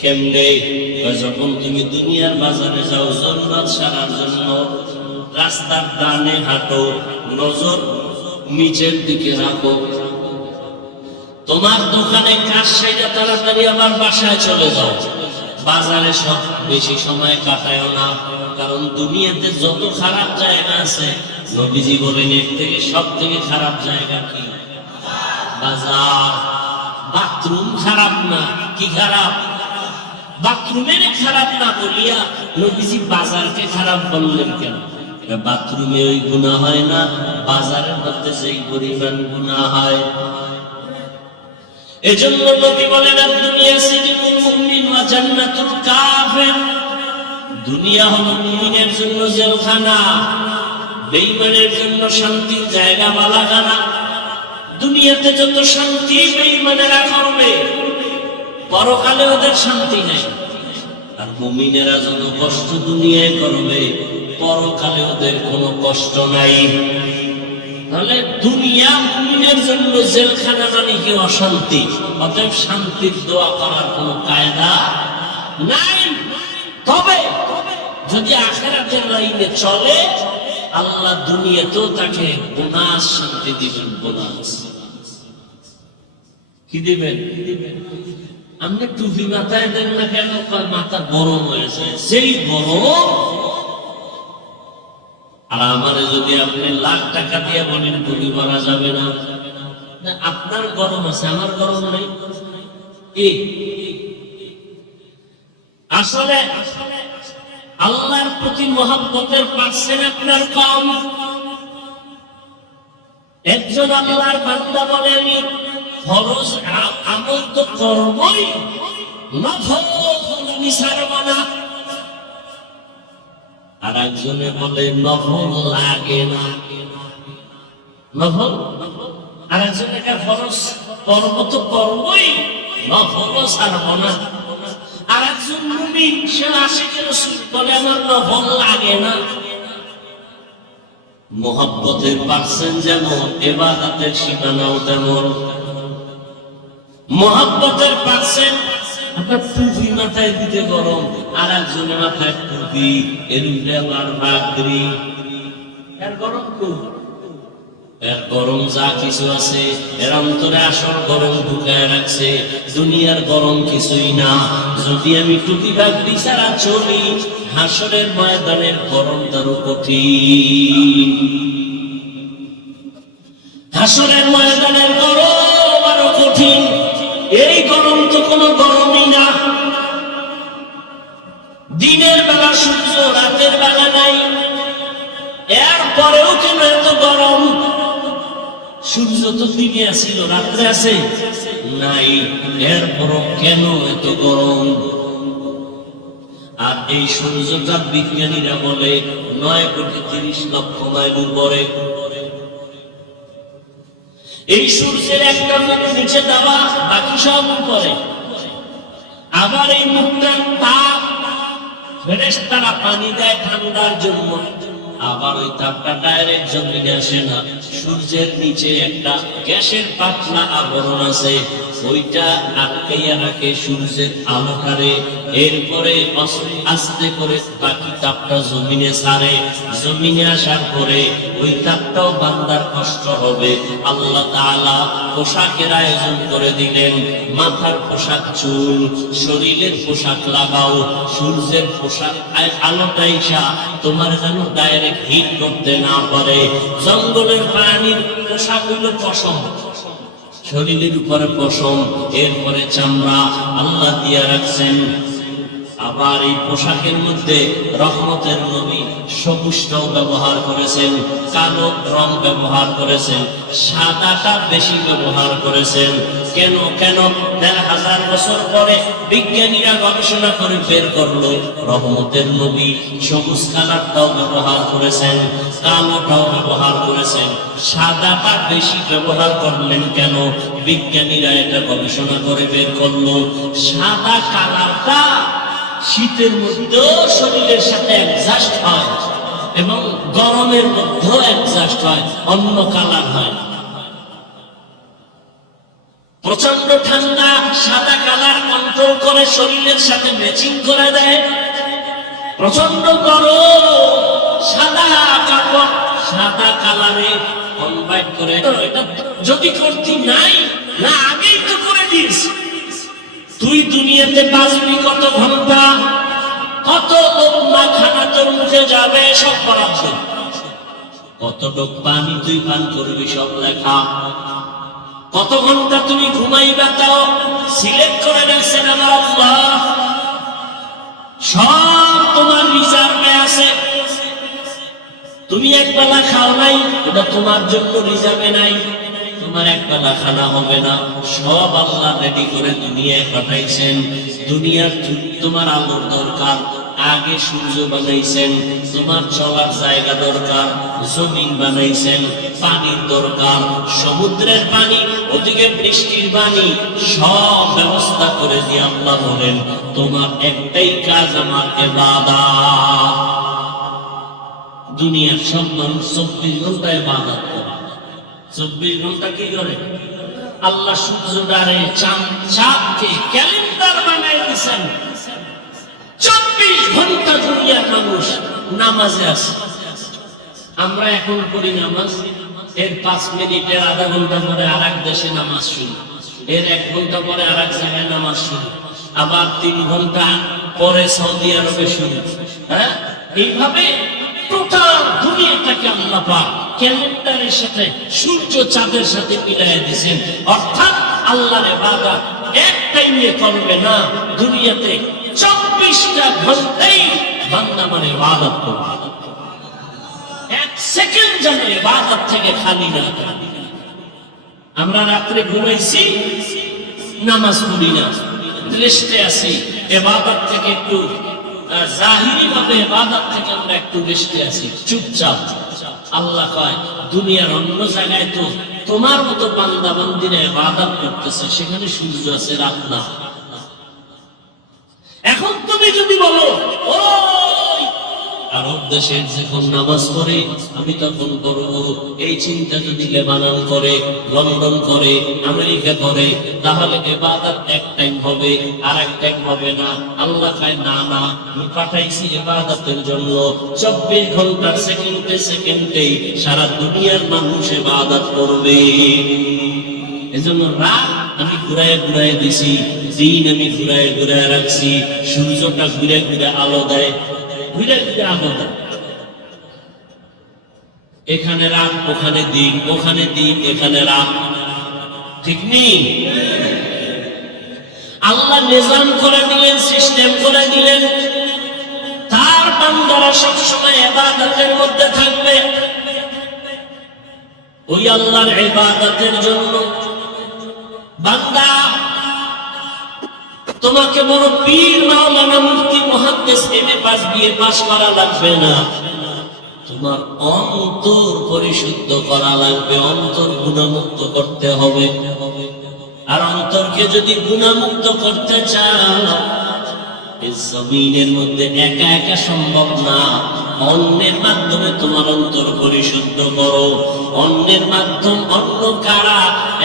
কেমনে? যখন তুমি দুনিয়ার বাজারে যাও জান্নাত সারার জন্য, রাস্তার ডানে হাঁটো, নজর নিচের দিকে রাখো। তোমার দোকানে কাজ সাইরা তাড়াতাড়ি আমার বাসায় চলে যাও। বাজারে সব বেশি সময় কাটায়ও না, কারণ দুনিয়াতে যত খারাপ জায়গা আছে, নবীজি বলেন এর থেকে সব থেকে খারাপ জায়গা কি? বাজার। বাথরুম খারাপ না, কি খারাপ? বাথরুমের খারাপ না বলিয়া নবীজি বাজারকে খারাপ বললেন কেন? বাথরুমে ওই গুনাহ হয় না, বাজারের মধ্যে যেই পরিমাণ গুনাহ হয়। এজন্য নবী বলেন, দুনিয়া সিজনুল মুমিন ওয়া জান্নাতুল কাফির। দুনিয়া হলো মুমিনের জন্য জেলখানা, বেঈমানের জন্য শান্তির জায়গা, বালাখানা। দুনিয়াতে যত শান্তি বেঈমানেরা করবে, পরকালে ওদের শান্তি নেই। আর মুমিনেরা যত কষ্ট দুনিয়ায় করবে, পরকালে ওদের কোনো কষ্ট নাই। তাহলে দুনিয়া মুমিনের জন্য জেলখানা, মানে কি? অশান্তি। অতএব শান্তির দোয়া করার কোনো কায়দা নাই। তবে যদি আখিরাতের লাইনে চলে, আল্লাহ দুনিয়াতেও তাকে বোনাস শান্তি দিবেন। বোনাস কি দিবেন? আপনি টুপি মাথায় দেন না কেন? মাথা গরম হয়েছে, সেই গরম। আর আমারে যদি আপনি লাখ টাকা দিয়ে বলেন টুপি পরা যাবে না, আপনার গরম আছে, আমার গরম নেই, আসলে আল্লাহর প্রতি মহব্বতের পার্সেন্ট আপনার কম। একজন আল্লাহর বান্দা বলে আমি ফরজ আমল তো করবই, নফল আমি ছাড়ব না। আর একজনে বলে নফল লাগে না, নফল। আর একজনে ফরজ করব তো করবই, নফল ছাড়ব না। আর একজন মুমিন সে আশিকের রাসূল বলে আমার নফল লাগে না। মোহাব্বতের পার্সেন্ট যেমন ইবাদতের সীমানাও তেমন। মোহাব্বতের পার্সেন্ট আপনার টুপি মাথায় দিতে গরম, আর একজনের মাথায় টুপি এর আবার ভাগরি, এর গরম খুব। এর গরম যা কিছু আছে এর অন্তরে আসল গরম ঢুকায় রাখছে, দুনিয়ার গরম কিছুই না। যদি আমি টুপি ভাগরি ছাড়া চলি, হাসরের ময়দানের গরম তারও কঠিন। হাসরের ময়দানের গরম আরো কঠিন। এই গরম তো কোনো গরমই না। দিনের বেলা সূর্য, রাতের বেলা নাই, এরপরেও কেন এত গরম? সূর্য তো দিনে আসিল, রাত্রে আছে নাই, এরপরও কেন এত গরম? আর এই সূর্যটা বিজ্ঞানীরা বলে 9,30,00,000 মাইল উপরে। এই সূর্যের একটা মুখ নিচে দেওয়া, বাকি সব উপরে। আবার এই মুখটা তাপ ফেরেশতারা পানি দেয় ঠান্ডার জন্য, আবার ওই তাপটা ডাইরেক্ট জমিনে আসে না। সূর্যের নিচে একটা গ্যাসের পাতলা আবরণ আছে, ওইটা আটকাইয়া রাখে সূর্যের আলোকারে। এরপরে আস্তে করে বাকি তাপটা জমিনে ছাড়ে। জমিনে আসার পরে ওই তাপটাও বান্দার কষ্ট হবে। আল্লাহ তাআলা পোশাকের আয়োজন করে দিলেন, মাথার পোশাক চুল, শরীরের পোশাক লাগাও। সূর্যের পোশাক আলোটা ইসা তোমার যেন ডাইরেক্ট হিট করতে না পারে। জঙ্গলের প্রাণীর পোশাক হইল পশম, শরীরের উপরে পশম, এরপরে চামড়া আল্লাহ দিয়া রাখছেন। আবার এই পোশাকের মধ্যে রহমতের নবী সবুজটাও ব্যবহার করেছেন, কালো রং ব্যবহার করেছেন, সাদাটা বেশি ব্যবহার করেছেন। কেন? ১,৫০০ বছর পরে বিজ্ঞানীরা গবেষণা করে বের করলো রহমতের নবী সবুজ কালারটাও ব্যবহার করেছেন, কালোটাও ব্যবহার করেছেন, সাদাটা বেশি ব্যবহার করলেন কেন? বিজ্ঞানীরা এটা গবেষণা করে বের করলো সাদা কালারটা শীতের মধ্যেও শরীরের সাথে অ্যাডজাস্ট হয় এবং গরমের মধ্যেও অ্যাডজাস্ট হয়, অন্য কালার হয়। প্রচন্ড ঠান্ডা সাদা কালার কন্ট্রোল করে শরীরের সাথে ম্যাচিং করে দেয়। প্রচন্ড গরম সাদা কাপড় সাদা কালারে কনভার্ট করে। এটা যদি করতি নাই না, আগেই তো করে দিস। তুই দুনিয়াতে বাঁচবি কত ঘন্টা, কত লোকমা খানা তোর মুখে যাবে, সব বরাদ্দ। কত লোক পানি তুই পান করবি, সব লেখা। কত ঘন্টা তুমি ঘুমাইবা, তাও সিলেক্ট করে রাখছেন আমার আল্লাহ। সব তোমার রিজার্ভে আছে। তুমি একবেলা খাও নাই, এটা তোমার জন্য রিজার্ভে নাই। তোমার একবেলা খানা হবে না, সব আল্লাহ রেডি করে দুনিয়ায় পাঠাইছেন। দুনিয়ার তোমার আলোর দরকার, আগে সূর্য বানাইছেন। তোমার চলার জায়গা দরকার, জমিন বানাইছেন। পানির দরকার, সমুদ্রের পানি, ওদিকে বৃষ্টির পানি, সব ব্যবস্থা করে দিয়ে আল্লাহ বলেন তোমার একটাই কাজ আমার ইবাদত। দুনিয়ার সব মানুষ 24 ঘন্টা ইবাদত করে। 24 ঘন্টা কি করে? আল্লাহ সূর্যটারে চাঁদকে ক্যালেন্ডার বানাই দিয়েছেন। 24 ঘন্টা দুনিয়ার মানুষ নামাজে আছে। আমরা এখন করি নামাজ, এর 5 মিনিটের আধা ঘন্টা পরে আর এক দেশে নামাজ শুরু, এর 1 ঘন্টা পরে আর এক জায়গায় নামাজ শুরু, আবার 3 ঘন্টা পরে সৌদি আরবে শুরু। হ্যাঁ, এইভাবে টোটাল দুনিয়াটাকে আল্লাহ পাক ক্যালেন্ডারের সাথে, সূর্য চাঁদের সাথে মিলাইয়া দিয়েছেন। অর্থাৎ আল্লাহর ইবাদত এক টাইমে করবে না, দুনিয়াতে 24টা ঘন্টাই বান্দা মানে ইবাদত করবে। এক সেকেন্ড যেন ইবাদত থেকে খালি না। আমরা রাত্রে ঘুমাইছি, নামাজ পড়ি না, রেস্টে আছি, ইবাদত থেকে একটু জাহিরি ভাবে ইবাদত থেকে আমরা একটু রেস্টে আছি, চুপচাপ। আল্লাহ কয় দুনিয়ার অন্য জায়গায় তো তোমার মতো বান্দা বান্দিরা ইবাদত করতেছে, সেখানে সূর্য আছে, রাত না। এখন তুমি যদি বলো ওই আরব দেশের যখন নামাজ পড়ে আমি তখন করব, এই চিন্তা যদি লেবানন করে, লন্ডন করে, আমেরিকা করে, তাহলে ইবাদত এক টাইম হবে, আর এক টাইম হবে না। আল্লাহ কয় না না, আমি পাঠাইছি ইবাদতের জন্য। 24 ঘন্টার সেকেন্ডে সেকেন্ডে সারা দুনিয়ার মানুষ ইবাদত করবে। এজন্য রাত আমি ঘুরায় ঘুরায় দিছি, দিন আমি ঘুরায় ঘুরায় রাখছি। সূর্যটা ঘুরে ঘুরে আলো দেয়, ঘুরে ঘুরে আলো দেয়। এখানে রাত, ওখানে দিন, ওখানে দিন, এখানে রাত, ঠিক নেই? আল্লাহ নিজাম করে দিলেন, সিস্টেম করে দিলেন, তার বান্দারা সবসময় ইবাদতের মধ্যে থাকবে। ওই আল্লাহর ইবাদতের জন্য বান্দা তোমাকে বড় পীর, মাওলানা, মুফতি, মুহাদ্দিস, এমএ পাস, বিএ পাস করা লাগবে না। তোমার অন্তর পরিশুদ্ধ করা লাগবে, অন্তর গুণামুক্ত করতে হবে। আর অন্তরকে যদি গুণামুক্ত করতে চাও, এই জমিনের মধ্যে একা একা সম্ভব না। অন্যের মাধ্যমে তোমার অন্তর পরিশুদ্ধ করো। অন্যের মাধ্যম অন্য কারা?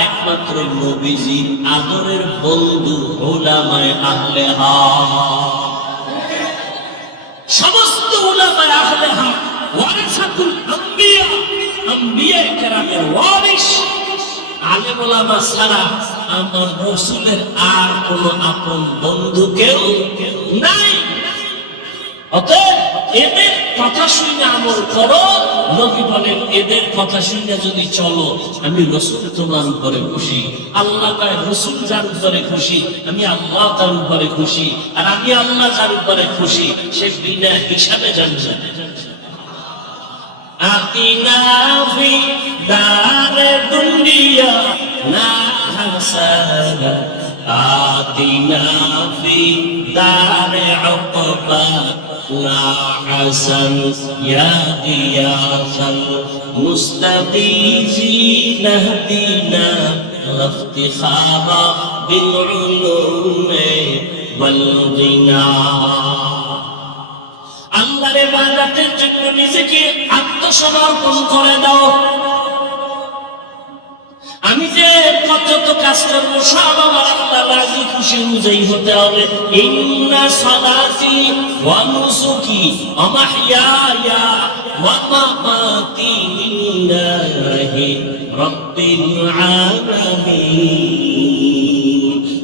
একমাত্র নবীজির আদরের বন্ধু উলামায়ে আহলে হক। সমস্ত উলামায়ে আহলে হক ওয়ারিসাতুল আম্বিয়া, আম্বিয়ায়ে কেরামের ওয়ারিস। আলেম ওলামা ছাড়া আমার রাসূলের আর কোন আপন বন্ধু কেউ নাই। অতএব এদের কথা শুনে আমল করো। নবী বলেন এদের কথা শুনে যদি চলো, আমি রাসূল তোমার উপরে খুশি। আল্লাহ কয় রাসূল যার উপরে খুশি, আমি আল্লাহ তার উপরে খুশি। আর আমি আল্লাহ যার উপরে খুশি, সে বিনা হিসাবে জানবে। আতিনা ফি দারে দুনিয়া না হাসানা, আতিনা ফি দারে উকবা না হাসান, ইয়া গিয়াসাল মুস্তাগীথিন ইহদিনা ইফতিখারা বিল উলুমি ওয়াল গিনা। আল্লাহর ইবাদতের জন্য নিজেকে আত্মসমর্পণ করে দাও। আমি যে কত কাজ করবো সব আমার আল্লাহ রাজি খুশি অনুযায়ী হতে হবে। ইন্না সালাতি ওয়া নুসুকি ওয়া মাহইয়ায়া ওয়া মামাতি লিল্লাহি রাব্বিল আলামিন।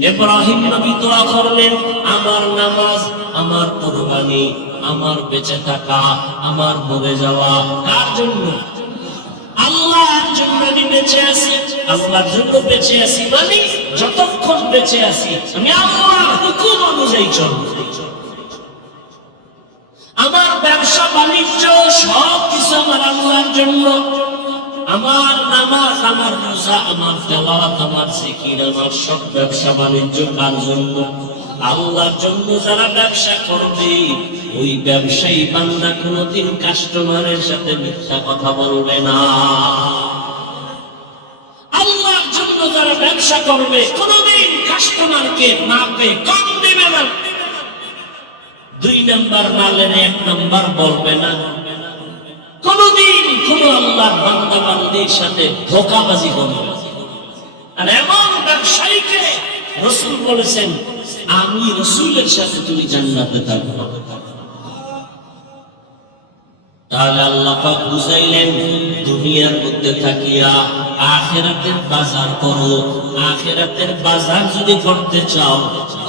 ইব্রাহিম নবী দোয়া করলেন, আমার নামাজ, আমার কুরবানি, আমার বেঁচে থাকা, আমার মরে যাওয়া কার জন্য? আল্লাহর জন্য আমি বেঁচে আছি। আল্লাহর জন্য বেঁচে আছি মানে যতক্ষণ বেঁচে আছি আমি আল্লাহর হুকুম অনুযায়ী চলব। আমার ব্যবসা বাণিজ্য সব কিছু আমার আল্লাহর জন্য। আমার নামাজ, আমার রোজা, আমার তেলাওয়াত, আমার জিকির, আমার সব ব্যবসা বাণিজ্য কার জন্য? আল্লাহর জন্য। যারা ব্যবসা করবে ওই ব্যবসায়ী বান্দা কোনদিন কাস্টমারের সাথে মিথ্যা কথা বলবে না। আল্লাহর জন্য যারা ব্যবসা করবে কোনদিন কাস্টমারকে মাপে কম দেবে না। 2 নাম্বার মালের 1 নাম্বার বলবে না। কোনদিন কোন আল্লাহর বান্দা বান্দির সাথে ধোঁকাবাজি করবে না। আর এমন ব্যবসায়ীকে রাসূল বলেছেন, আমি রাসূলের সাথে তুমি জান্নাতে থাকবে। তাহলে আল্লাহ পাক বুঝাইলেন, দুনিয়ার মধ্যে থাকিয়া আখিরাতের বাজার করো। আখিরাতের বাজার যদি করতে চাও,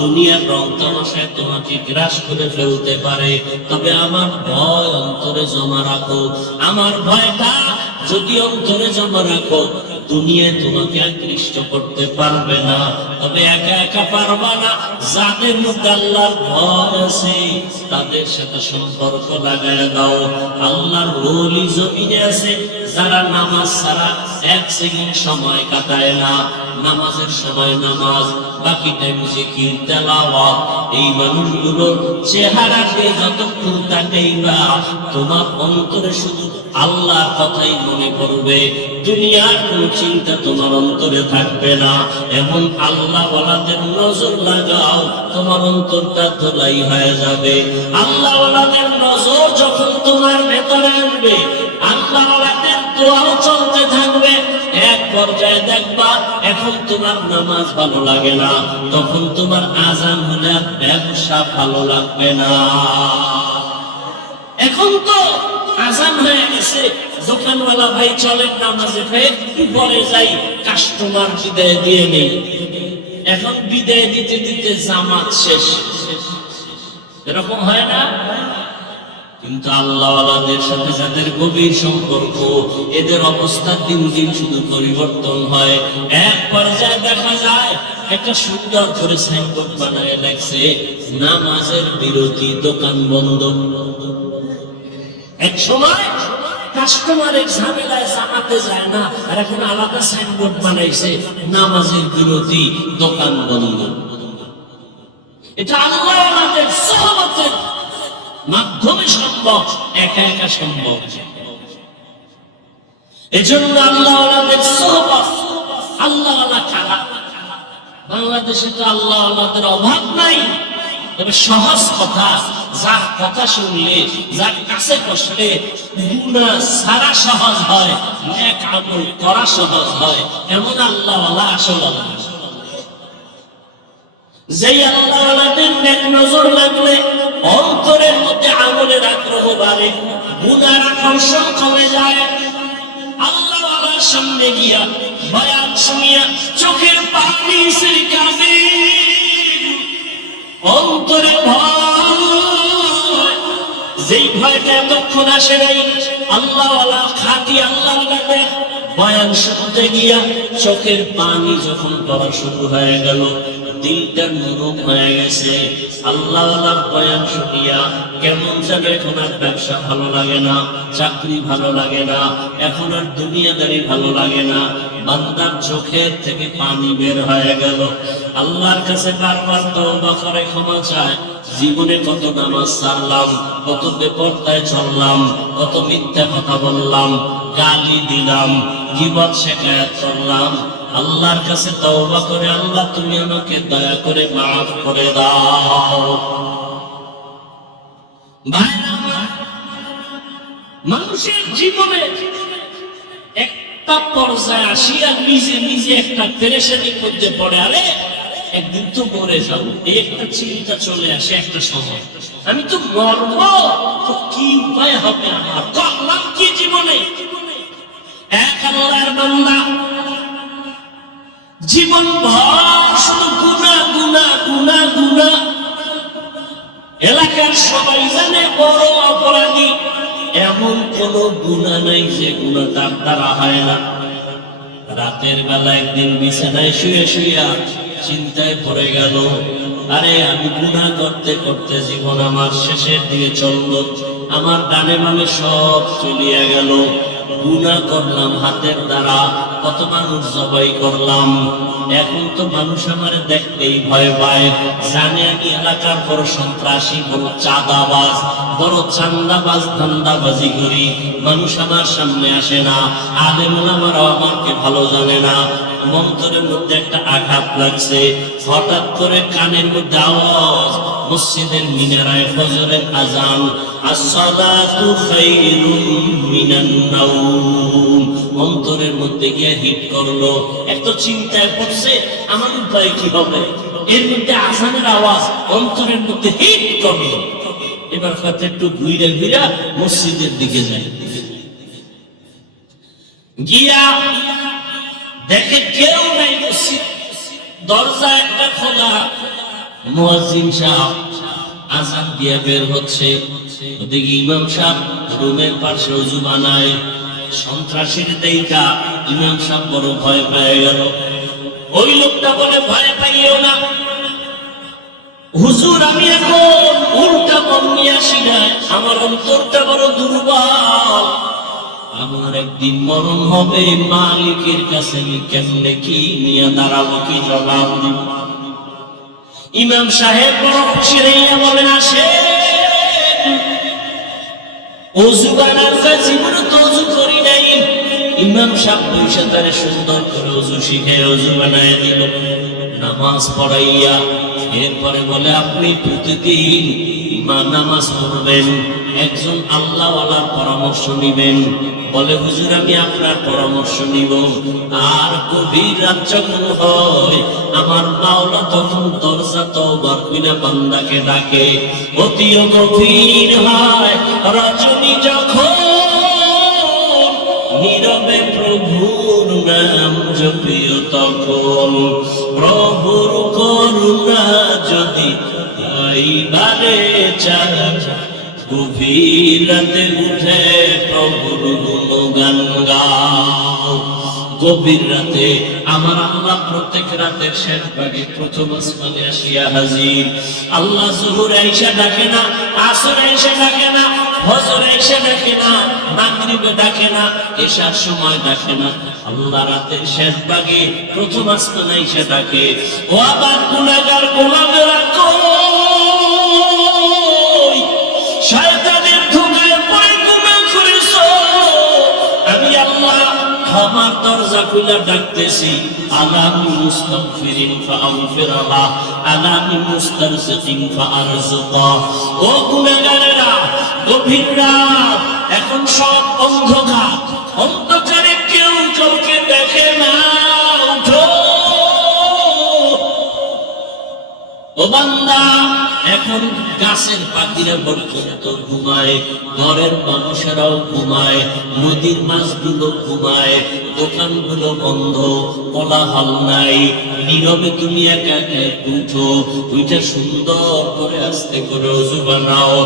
দুনিয়ার রং তামাশায় তোমাকে গ্রাস করে ফেলতে পারে, তবে আমার ভয় অন্তরে জমা রাখো। আমার ভয়টা যদি অন্তরে জমা রাখো, দুনিয়ায় তোমাকে আকৃষ্ট করতে পারবে না। তবে একা একা পারবা না, যাদের মধ্যে আল্লাহর ভয় আছে তাদের সাথে সম্পর্ক লাগায় দাও। আল্লাহর ওলি জমিনে আছে যারা নামাজ ছাড়া এক সেকেন্ড সময় কাটায় না, নামাজের সময় নামাজ, বাকি টাইম জিকির তেলাওয়াত। এই মানুষগুলোর চেহারাতে যতক্ষণ তাকাইবা তোমার অন্তরে শুধু আল্লাহর কথাই মনে পড়বে, দুনিয়ার কোন চিন্তা তোমার অন্তরে থাকবে না। এমন আল্লাহ ওয়ালাদের নজর লাগাও, তোমার অন্তরটা ধোলাই হয়ে যাবে। আল্লাহ ওয়ালাদের নজর যখন তোমার ভেতরে আসবে, আল্লাহ ওয়ালাদের দোয়াও চলতে থাকবে। এক পর্যায়ে দেখবা এখন তোমার নামাজ ভালো লাগে না, তখন তোমার আজান হলে ব্যবসা ভালো লাগবে না। এখন তো আজান হয়ে গেছে, দোকানওয়ালা ভাই চলেন নামাজে পরে যাই, কাস্টমার বিদায় দিয়ে নেই। এখন বিদায় দিতে দিতে জামাত শেষ, এরকম হয় না? কিন্তু আল্লাহওয়ালাদের সাথে যাদের গভীর সম্পর্ক, এদের অবস্থা দিন দিন শুধু পরিবর্তন হয়। এক পর্যায়ে দেখা যায় একটা সুন্দর করে সাইনবোর্ড বানায় লেখছে নামাজের বিরতি, দোকান বন্ধ। এক সময় কাস্টমারের ঝামেলায় জানাতে যায় না, আর এখন আলাদা সাইনবোর্ড বানাইছে নামাজের বিরতি, দোকান বন্ধ। এটা আল্লাহওয়ালাদের সহবতের মাধ্যমে সম্ভব, একা একা সম্ভব। এজন্য আল্লাহওয়ালাদের সহবত, আল্লাহওয়ালা কারা? বাংলাদেশে তো আল্লাহওয়ালাদের অভাব নাই। তবে সহজ কথা, যার কথা শুনলে, যার কাছে বসলে গুনাহ ছাড়া সহজ হয়, নেক আমল করা সহজ হয়, এমন আল্লাহওয়ালা আসল আল্লাহ। যেই আল্লাহওয়ালাদের নেক নজর লাগলে অন্তরের মধ্যে আমলের আগ্রহ বাড়ে, গুনার আকর্ষণ কমে যায়। আল্লাহওয়ালার সামনে গিয়া বয়ান শুনিয়া চোখের পানি ছিলকাবে, অন্তরে ভয়, যেই ভয়টা এতক্ষণ আসে নাই। আল্লাহওয়ালা খাঁটি আল্লাহওয়ালাদের বয়ান শুনতে গিয়া চোখের পানি যখন পড়া শুরু হয়ে গেল, দিলটা নরম হয়ে গেছে। আল্লাহওয়ালার বয়ান শুনিয়া কেমন যেন এখন আর ব্যবসা ভালো লাগে না, চাকরি ভালো লাগে না, এখন আর দুনিয়াদারি ভালো লাগে না। বান্দার চোখের থেকে পানি বের হয়ে গেল। আল্লাহর কাছে বারবার তওবা করে ক্ষমা চায়, জীবনে কত নামাজ ছাড়লাম, কত বেপরদায় চললাম, কত মিথ্যা কথা বললাম, গালি দিলাম, গীবত শিকায়াত করলাম। আল্লাহর কাছে তওবা করে, আল্লাহ তুমি আমাকে দয়া করে মাফ করে দাও। মানুষের জীবনে একটা পর্যায়ে আসিয়া নিজে নিজে একটা পেরেশানির মধ্যে পড়ে, আরে একদিন তো মরে যাবো, এই একটা চিন্তা চলে আসে একটা সময়, আমি তো মরবো, তো কি উপায় হবে আমার, করলাম কি জীবনে? এক আল্লাহর বান্দা জীবন ভর শুধু গুনাহ গুনাহ গুনাহ গুনাহ। এলাকার সবাই জানে বড় অপরাধী, এমন কোন গুনাহ নাই যে গুনাহ তার দ্বারা হয় না। রাতের বেলা একদিন বিছানায় শুয়ে শুয়ে চিন্তায় পড়ে গেল, আরে আমি গুনাহ করতে করতে জীবন আমার শেষের দিকে চললো, আমার ডানে বামে সব চলিয়া গেল। গুনাহ করলাম হাতের দ্বারা, কত মানুষ জবাই করলাম। এখন তো মানুষ আমার দেখলেই ভয় পায়, জানে আমি এলাকার বড় সন্ত্রাসী, বড় চাঁদাবাজ, বড় চান্দাবাজ, ধান্দাবাজি করি। মানুষ আমার সামনে আসে না, আলেম ওলামারাও আমাকে ভালো জানে না। অন্তরের মধ্যে একটা আঘাত লাগছে। হঠাৎ করে কানের মধ্যে আওয়াজ, মসজিদের মিনারায় ফজরের আজান, আসসালাতু খায়রুম মিনান নাওম। অন্তরের মধ্যে গিয়ে হিট করলো। এত চিন্তায় পড়ছে, আমার উপায় কি হবে? এর মধ্যে আজানের আওয়াজ অন্তরের মধ্যে হিট করলো। এবার হয়তো একটু ঘুরে ঘুরে মসজিদের দিকে যায়, গিয়া দেখে কেউ নাই মসজিদ, দরজা একটা খোলা। মুয়াজ্জিন সাহেব আজান দিয়ে বের হচ্ছে, ওদিকে ইমাম সাহেব রুমের পাশে ওযু বানায়, সন্ত্রাসীর দেইকা ইমাম সাহেব বড় ভয় পেয়ে গেল। ওই লোকটা বলে ভয় পাইও না হুজুর, আমি এখন উল্টা মন নিয়ে আসি না, আমার অন্তরটা বড় দুর্বল, আমার একদিন মরণ হবে, মালিকের কাছে আমি কেমনে কি নিয়ে দাঁড়াবো, কি জবাব দিব? ইমাম সাহেব বড় খুশি হইয়া বলেন আসেন। অজু বানার জীবনে তো অজু করি নাই। ইমাম সাহেব পয়সা তারে সুন্দর করে অজু শিখে অজু বানায় দিল, নামাজ পড়াইয়া এরপরে বলে আপনি প্রতিদিন নামাজ পড়বেন, একজন আল্লাহওয়ালার পরামর্শ নিবেন। বলে হুজুর আমি আপনার পরামর্শ নিব। আর গভীর রাত যখন হয় আমার মাওলা তখন দরজা তওবার বিনা বান্দাকে ডাকে, অতিও গভীর হয় রজনী যখন নীরবে প্রভুর নাম জপিও তখন, প্রভুর করুণা যদি পাইবারে চায়, গভীর রাতে উঠে প্রভুর গুণগান গাও। গভীর রাতে আমার আল্লাহ প্রত্যেক রাতের শেষ ভাগে প্রথম আসমানে আসিয়া হাজির। আল্লাহ জোহর আইসা ডাকে না, আসর আইসা ডাকে না, ফজর আইসা ডাকে না, মাগরিবে ডাকে না, এশার সময় ডাকে না, আল্লাহ রাতের শেষ ভাগে প্রথম আসমানে আইসা ডাকে। ও আবার গুনাহগার গোলামেরা কই, শয়তানের ধোঁকায় পড়ে গুনাহ করেছো, আমি আল্লাহ ক্ষমার দরজা খুলে ডাকতেছি। আলামি মুস্তাগফিরিন ফাগফিরলাহ, আলামি মুস্তারজিকিন ফারজুকা। ও গুনাহগারেরা, গভীর রাত, এখন সব অন্ধকার, অন্ধকারে কেউ কাউকে দেখে না, উঠো ও বান্দা। এখন গাছের পাখিরা পর্যন্ত ঘুমায়, ঘরের মানুষেরাও ঘুমায়, নদীর মাছগুলো ঘুমায়, দোকানগুলো বন্ধ, কোলাহল নাই, নীরবে তুমি একা একা উঠো, ওইটা সুন্দর করে আস্তে করে ওযু বানাও।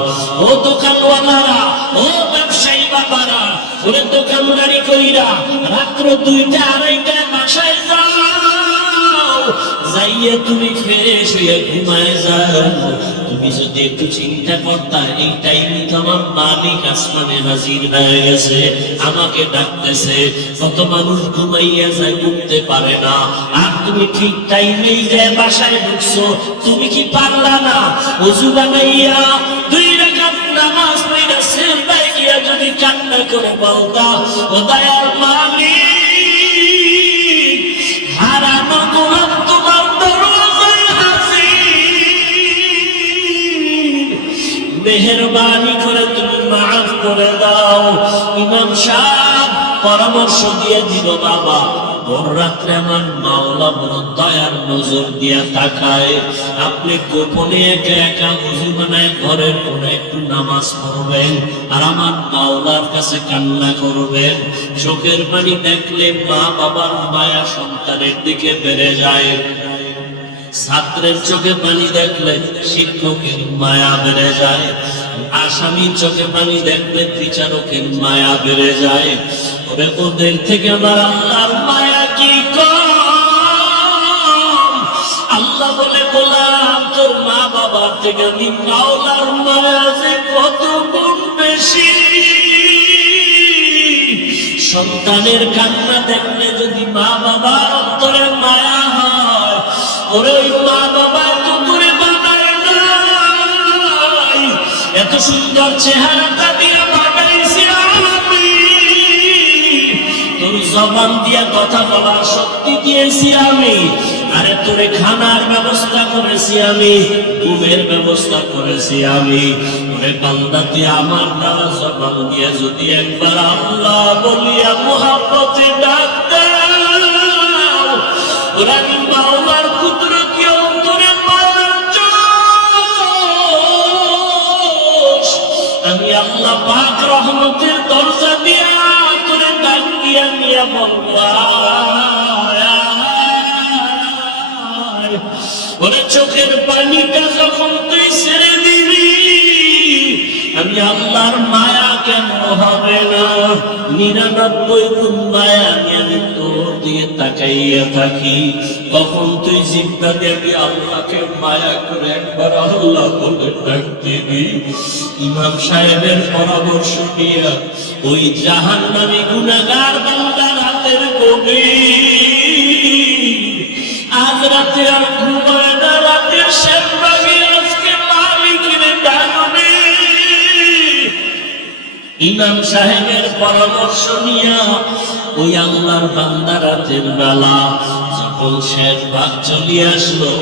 ও দোকানওয়ালারা, ও ব্যবসায়ী বাবারা, ওরে দোকানদারি কইরা রাত্র 2টা 2:30টায় বাসায় যাও, যাইয়া তুমি ফ্রেশ হইয়া ঘুমায় যাও। তুমি যদি একটু চিন্তা করতা এই টাইমে তো আমার মালিক আসমানে হাজির হয়ে গেছে, আমাকে ডাকতেছে। কত মানুষ ঘুমাইয়া যায়, উঠতে পারে না, আর তুমি ঠিক টাইমেই যে বাসায় ঢুকছো, তুমি কি পারলা না ওযু বানাইয়া 2 রাকাত নামাজ পড়া সেজদায় গিয়া যদি কান্না করে বলতা, ও দয়ার মালিক, হারানো গোলাম তোমার দরজায় হাজির, মেহেরবানি করে তুমি মাফ করে দাও। ইমাম সাহেব পরামর্শ দিয়ে দিল, বাবা ভোর রাত্রে আমার মাওলা বড় দয়ার নজর দিয়া তাকায়, আপনি গোপনে একা একা ওযু বানায় ঘরের কোণে একটু নামাজ পড়বেন, আর আমার মাওলার কাছে কান্না করবেন। চোখের পানি দেখলে মা বাবার মায়া সন্তানের দিকে বেড়ে যায়, ছাত্রের চোখে পানি দেখলে শিক্ষকের মায়া বেড়ে যায়, আসামির চোখে পানি দেখলে বিচারকের মায়া বেড়ে যায়। তবে ওদের থেকে আমার আল্লাহর মায়া কি কম? আল্লাহ বলে গোলাম, তোর মা বাবার থেকে আমি মাওলার মায়া যে কত গুণ বেশি। সন্তানের কান্না দেখলে যদি মা বাবার অন্তরে মায়া হয়, ওরে ওই মা বাবা এত করে বানায় নাই, এত সুন্দর চেহারাটা দিয়ে বানাইছি আমি, তোর জবান দিয়া কথা বলার শক্তি দিয়েছি আমি, আরে তোরে খানার ব্যবস্থা করেছি আমি, ঘুমের ব্যবস্থা করেছি আমি। ওরে বান্দা, তুই আমার দ্বারা জবান দিয়ে যদি একবার আল্লাহ বলিয়া মুহাব্বতে ডাক দাও, ওরে আমি মাওলার কুদরতি অন্তরে পাওয়ার জোশ, আমি আল্লাহ পাক রহমতের দরজা দিয়া তোরে ডাক দিয়া নিয়া বলবো, ওরে চোখের পানিটা যখন তুই ছেড়ে দিবি, আমি আল্লাহর মায়া কেন হবে না? 99 গুণ মায়া আমি তোর দিয়ে তাকাইয়া থাকি। কখন তুই জিব্বা দেবি আল্লাহকে মায়া করে একবার আল্লাহ বলে ডাক দিবি। ইমাম সাহেবের পরামর্শ নিয়ে ওই জাহান্নামী গুনাহগার বান্দা রাতের গভীর, আজ রাতে আর ঘুমায় না, রাতের শেষ ভাগে আজকে মালিকের ডাকবে। ইমাম সাহেবের পরামর্শ নিয়া ওই আল্লাহর বান্দা রাতের বেলা যখন শেষ ভাগ চলিয়ে আসলো,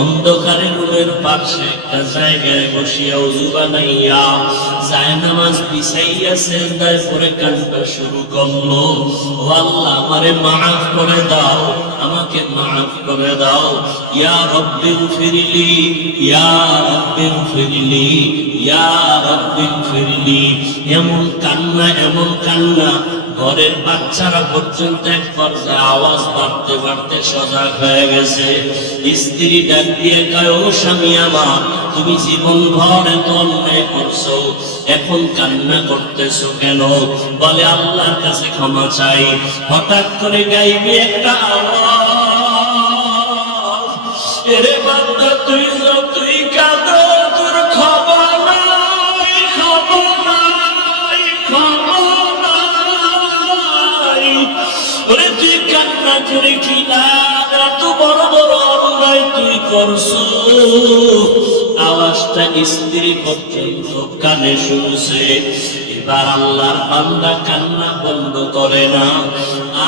অন্ধকারে রুমের পাশে একটা জায়গায় বসিয়া ওযু বানাইয়া জায়নামাজ বিছাইয়া সেজদায় পড়ে কাঁদতে শুরু করলো। ও আল্লাহ, আমারে মাফ করে দাও, আমাকে মাফ করে দাও। ইয়া রব্বিগফিরলি, ইয়া রব্বিগফিরলি, ইয়া রব্বিগফিরলি। এমন কান্না, এমন কান্না, ঘরের বাচ্চারা পর্যন্ত এক পর্যায়ে আওয়াজ বাড়তে বাড়তে সজাগ হয়ে গেছে। স্ত্রী ডাক দিয়ে কয়, ও স্বামী আমার, তুমি জীবন ভর এত অন্যায় করছো, এখন কান্না করতেছো কেন? বলে আল্লাহর কাছে ক্ষমা চাই। হঠাৎ করে গাইবে একটা আওয়াজ, এরে বান্দা তুই যতই কাঁদো তোর খবর নাই, খবর নাই, খবর নাই। ওরে তুই কান্না করে কি না, এত বড় বড় অন্যায় তুই করছো। আওয়াজটা স্ত্রী পর্যন্ত কানে শুনছে। এবার আল্লাহর বান্দা কান্না বন্ধ করে না,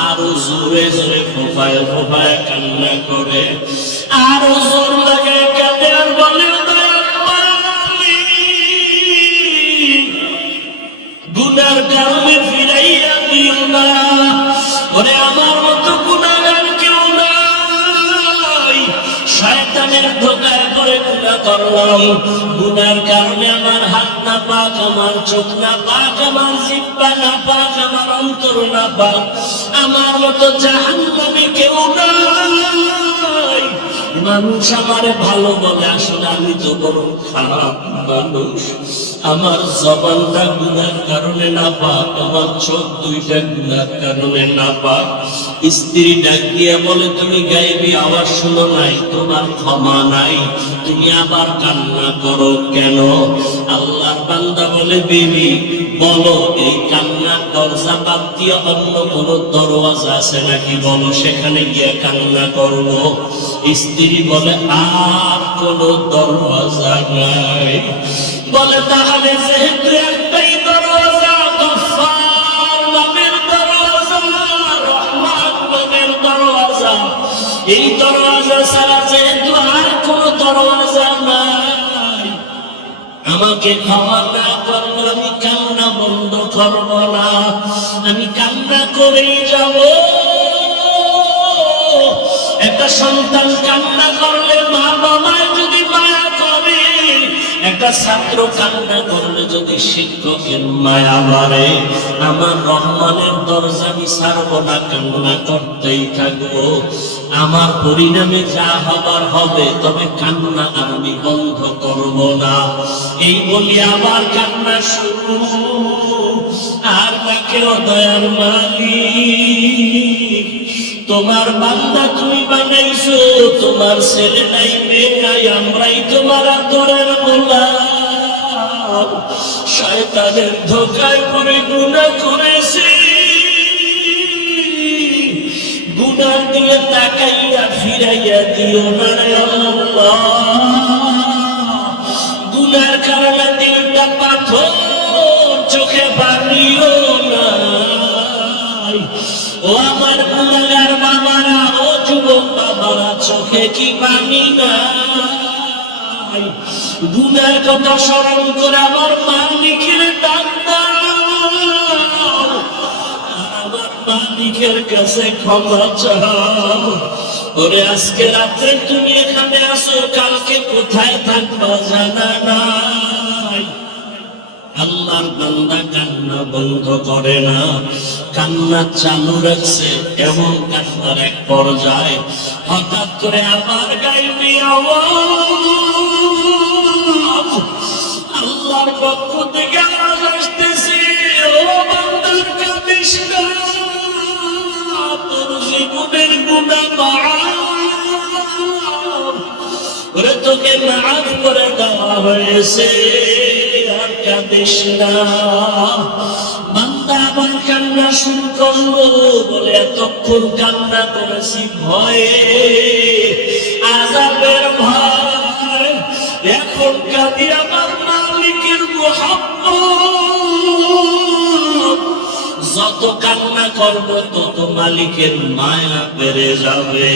আরো জোরে জোরে ফোঁপায় ফোঁপায় কান্না করে, আরো জোর লাগে কাঁদে আর বলে, গুনার কারণে ফিরাইয়া দিও না। ওরে আমার মতো গুনাহগার কেউ নাই, শয়তানের ধোঁকায় পড়ে গুনাহ করলাম। গুনার কারণে আমার হাত না পাক, আমার চোখ না পাক, আমার জিহ্বা না পাক, আমার অন্তর না পাক। আমার মতো জাহান্নামী কেউ নাই। মানুষ আমারে ভালো বলে, আসলে আমি তো বড় খারাপ মানুষ। আমার জবানটা গুনার কারণে না পাক, আমার চোখ দুইটা গুনার কারণে না পাক। স্ত্রী ডাক দিয়া বলে, তুমি গায়েবী আওয়াজ শুনো নাই, তোমার ক্ষমা নাই, তুমি আবার কান্না করো কেন? আল্লাহর বান্দা বলে, বিবি বলো, এই কান্নার দরজা বাদ দিয়ে অন্য কোন দরওয়াজা আছে নাকি? বলো, সেখানে গিয়ে কান্না করবো। স্ত্রী বলে, আর কোন দরওয়াজা নাই। বলে, তাহলে যেহেতু একটাই দরওয়াজা, গফফার নামের দরওয়াজা, রহমান নামের দরওয়াজা, এই দরওয়াজা ছাড়া যেহেতু আর কোন দরওয়াজা নাই, আমাকে ক্ষমা না করলে আমি কান্না বন্ধ করব না, আমি কান্না করেই যাব। একটা সন্তান কান্না করলে মা বাবায় যদি মায়া করে, একটা ছাত্র কান্না করলে যদি শিক্ষকের মায়া বাড়ে, আমার রহমানের দরজা আমি ছাড়ব না, কান্না করতেই থাকবো। আমার পরিণামে যা হবার হবে, তবে কান্না আমি বন্ধ করব না। এই বলি আবার কান্না শুরু। আর তাকে দয়ার মালিক, তোমার বান্দা তুমি বানাইছো, তোমার ছেলে নাই, মেয়ে নাই, আমরাই তোমার আদরের গোলাম। শয়তানের ধোঁকায় পড়ে গুনাহ করেছি, গুনার দিকে তাকাইয়া ফিরাইয়া দিও না রে আল্লাহ। গুনার কারণে দিলটা পাথর, চোখে পানিও নাই। ও আমার গুনাহগার বাবারা, ও যুবক বাবারা, চোখে কি পানি নাই? গুনার কথা স্মরণ করে আমার মালিকের ডাক দাও, আমার মালিকের কাছে ক্ষমা চাও। ওরে আজকে রাত্রে তুমি এখানে আসো, কালকে কোথায় থাকবা জানা নাই। আল্লাহর বান্দা কান্না বন্ধ করে না, কান্না চালু রাখছে। এমন কান্নার এক পর্যায়ে হঠাৎ করে আবার গাইবি আওয়াজ, আল্লাহর পক্ষ থেকে আওয়াজ আসতেছে, গুনাহ মাফ, ওরে তোকে মাফ করে দেওয়া হয়েছে, আর কাঁদিস না। বান্দা আবার কান্না শুরু করলো, বলে এতক্ষণ কান্না করেছি ভয়ে, আযাবের ভয়, এখন কাঁদি আমার মালিকের মুহাব্বত। যত কান্না করব তত মালিকের মায়া বেড়ে যাবে,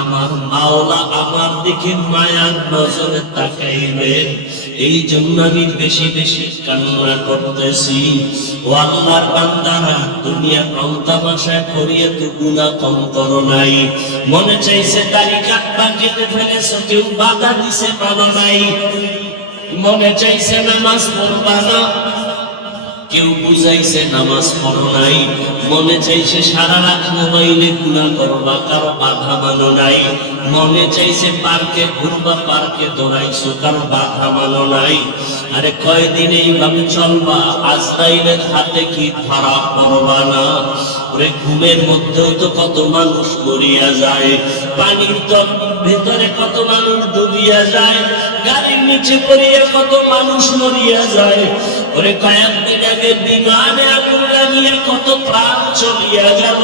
আমার মাওলা আমার দিকে মায়ার নজরে তাকাইবে। এই জন্য আমি বেশি বেশি কান্না করতেছি। ও আল্লাহর বান্দারা, দুনিয়া কম তামাশায় করিয়ে তো গুনাহ কম করো নাই। মনে চাইছে দাড়ি কাটবা, কেটে ফেলেছো, কেউ বাধা দিছে মানো নাই। মনে চাইছে নামাজ পড়বা না, কেউ বুঝাইছে নামাজ পড়ো নাই। মনে চাইছে সারা রাত মোবাইলে গুনাহ করবা, কারো বাধা মানো নাই। মনে চাইছে পার্কে ঘুরবা, পার্কে দৌড়াইছো, কারো বাধা মানো নাই। আরে কয়দিন এইভাবে চলবা, আজরাইলের হাতে কি ধরা পড়বা না? ওরে ঘুমের মধ্যেও তো কত মানুষ মরিয়া যায়, পানির তল ভেতরে কত মানুষ ডুবিয়া যায়, গাড়ির নিচে পড়িয়া কত মানুষ মরিয়া যায়। ওরে কয়েকদিন আগে বিমানে আগুন লাগিয়ে কত প্রাণ চলিয়া গেল।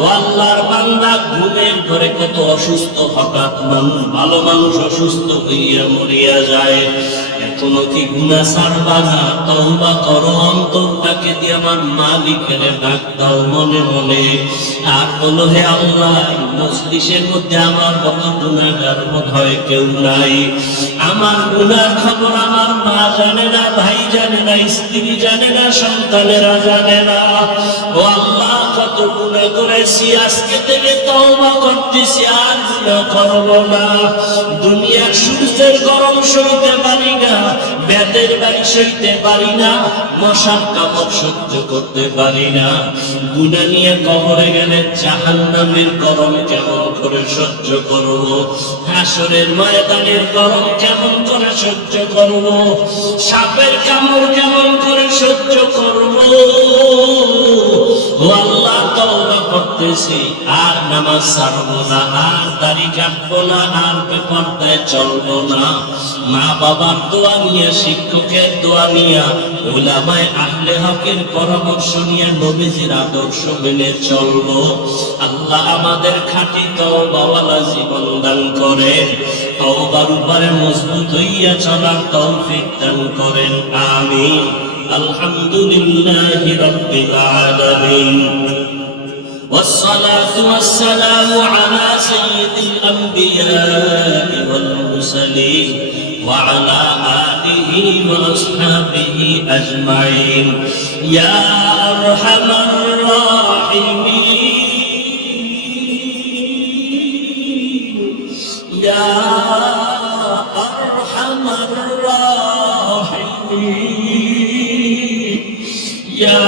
ও আল্লাহর বান্দা, ঘুমের ঘরে কত অসুস্থ হঠাৎ মানুষ, ভালো মানুষ অসুস্থ হইয়া মরিয়া যায়। এখনো কি গুনাহ ছাড়বা না? তওবা করো, অন্তরটাকে দিয়ে আমার মালিকের ডাক দাও মনে মনে, আর বলো হে আল্লাহ, মজলিসের মধ্যে আমার কত গুনাহগার বোধহয় কেউ নাই। আমার গুনার খবর আমার মা জানে না, ভাই জানে না, স্ত্রী জানে না, সন্তানেরা জানে না। ও আল্লাহ, কত গুনাহ করেছি, আজকে থেকে তওবা করতেছি, আর গুনাহ করব না। দুনিয়ার সূর্যের গরম সইতে পারি না, বেতের বাড়ি সইতে পারি না, মশার কামড় সহ্য করতে পারি না। গুনাহ নিয়ে কবরে গেলে জাহান্নামের গরম কেমন করে সহ্য করব? হাসরের ময়দানের গরম কেমন করে সহ্য করব? সাপের কামড় কেমন করে সহ্য করব? ও আল্লাহ, তওবা করতেছি, আর নামাজ ছাড়বো না, আর দাড়ি কাটবো না, আর বেপরদায় চলবো না। মা বাবার দোয়া নিয়ে, শিক্ষকের দোয়া নিয়ে, উলামায়ে আহলে হকের পরামর্শ নিয়ে নবীজির আদর্শ মেনে চলবো। আল্লাহ আমাদের খাঁটি তওবাওয়ালা জীবন দান করেন, তওবার উপরে মজবুত হইয়া চলার তৌফিক দান করেন, আমিন। আলহামদুলিল্লাহি রাব্বিল আলামিন, والصلاة والسلام على سيد الأنبياء والمرسلين وعلى آله وأصحابه أجمعين يا أرحم الراحمين يا أرحم الراحمين يا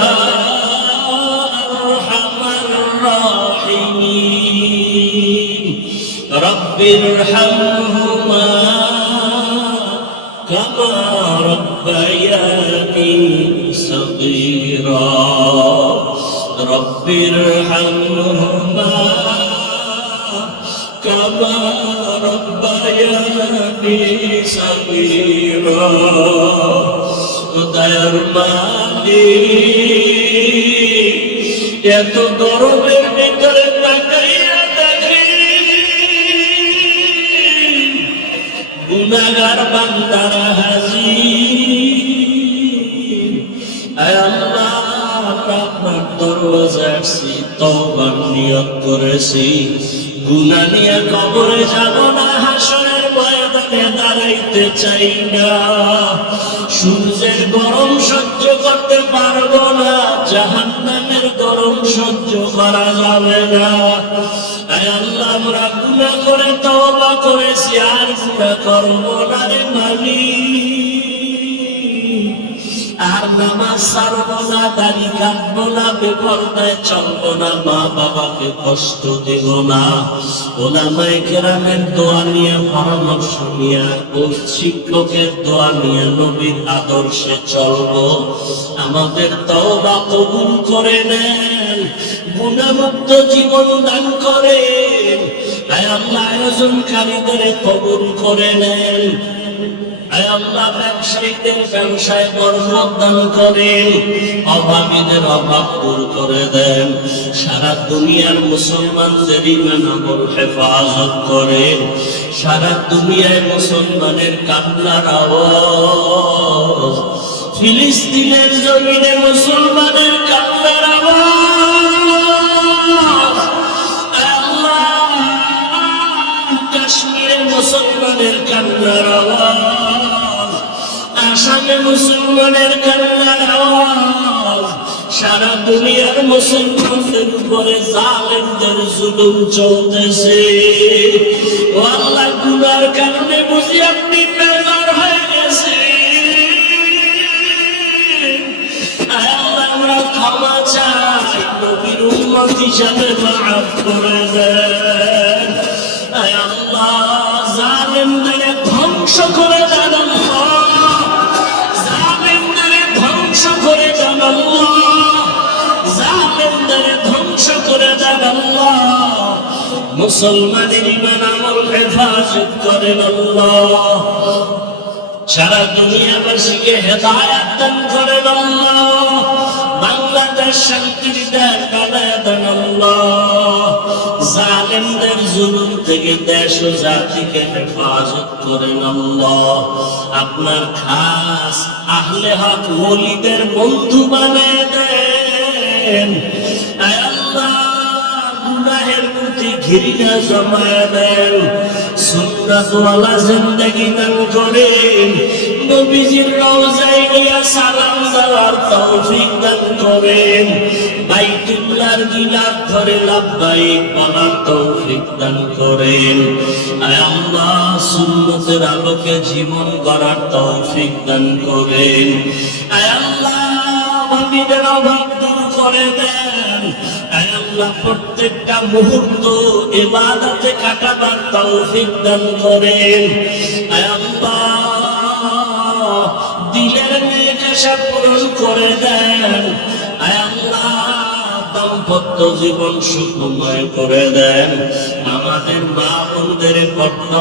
رب ارحمهما كما ربياني صغيرا رب ارحمهما كما ربياني صغيرا দয়ার মালিক, এত গরমের ভিতরে তাকাইয়া দেখি গুনাহগার বান্দারা হাজির। আয় আল্লাহ, আপনার দরওয়াজায় আসছি, তওবার নিয়ত করেছি, গুনাহ নিয়ে কবরে যাব না, হাসরের ময়দানে দাঁড়াইতে চাই না। সূর্যের গরম সহ্য করতে পারবো না, জাহান্নামের গরম সহ্য করা যাবে না। আয় আল্লাহ, আমরা গুনাহ করে তওবা করেছি, আর গুনাহ করবো না রে মালিক। আর নামাজ ছাড়বো না, দাড়ি কাটবো না, বেপরদায় চলবো না, মা বাবাকে কষ্ট দেব না। উলামায়ে কেরামের দোয়া নিয়ে, পরামর্শ নিয়ে, ও শিক্ষকের দোয়া নিয়ে নবীর আদর্শে চলবো। আমাদের তওবা কবুল করে নেন, গুনাহমুক্ত জীবন দান করেন। আয় আল্লাহ আয়োজনকারীদের কবুল করে নেন। আয় আল্লাহ ব্যবসায়ীদের ব্যবসায় বরকত দান করেন, অভাবীদের অভাব দূর করে দেন। সারা দুনিয়ার মুসলমানদের ঈমান আমল হেফাজত করেন। সারা দুনিয়ায় মুসলমানের কান্নার আওয়াজ, ফিলিস্তিনের জমিনে মুসলমানের কান্নার আওয়াজ, আল্লাহ কাশ্মীরে মুসলমানের কান্নার আওয়াজ, আসামে মুসলমানের কান্নার আওয়াজ, সারা দুনিয়ার মুসলমানদের উপরে জালেমদের জুলুম চলতেছে। ও আল্লাহ, গুনার কারণে বুঝি আপনি বেজার হয়ে গেছে। আমরা ক্ষমা চাই, নবীর উম্মত হিসাবে মাফ করে দেন। আয় আল্লাহ, জালেমদের ধ্বংস করে দেন আল্লাহ, জালেমদের ধ্বংস করে দেন আল্লাহ, জালেমদের ধ্বংস করে দেন আল্লাহ। মুসলমানের ঈমান আমল হেফাজত করেন আল্লাহ। সারা দুনিয়াবাসীকে হেদায়েত দান করেন আল্লাহ। বাংলাদেশ শান্তির দেশ বানায় দেন আল্লাহ। জালেমদের জুলুম থেকে দেশ ও জাতিকে হেফাজত করেন আল্লাহ। আপনার খাস আহলে হক ওলিদের বন্ধু বানায় দেন। আয় আল্লাহ, গুনাহের প্রতি ঘৃণা জমায় দেন, সুন্নাতওয়ালা জিন্দেগি দান করেন, নবীজির রওজায় গিয়া সালাম দেওয়ার তৌফিক দান করেন, বাইতুল্লাহর গিলাফ ধরে লাব্বাইক বলার তৌফিক দান করেন। আয় আল্লাহ, সুন্নতের আলোকে জীবন গড়ার তৌফিক দান করেন। আয় আল্লাহ, অভাবীদের অভাব দূর করে দেন। আয় আল্লাহ, প্রত্যেকটা মুহূর্ত ইবাদতে কাটাবার তৌফিক দান করেন। আয় আল্লাহ, দিলের নেকাশা পূরণ করে দেন। আয় আল্লাহ, দাম্পত্য জীবন সুখময় করে দেন। আমাদের মা বোনদের পর্দা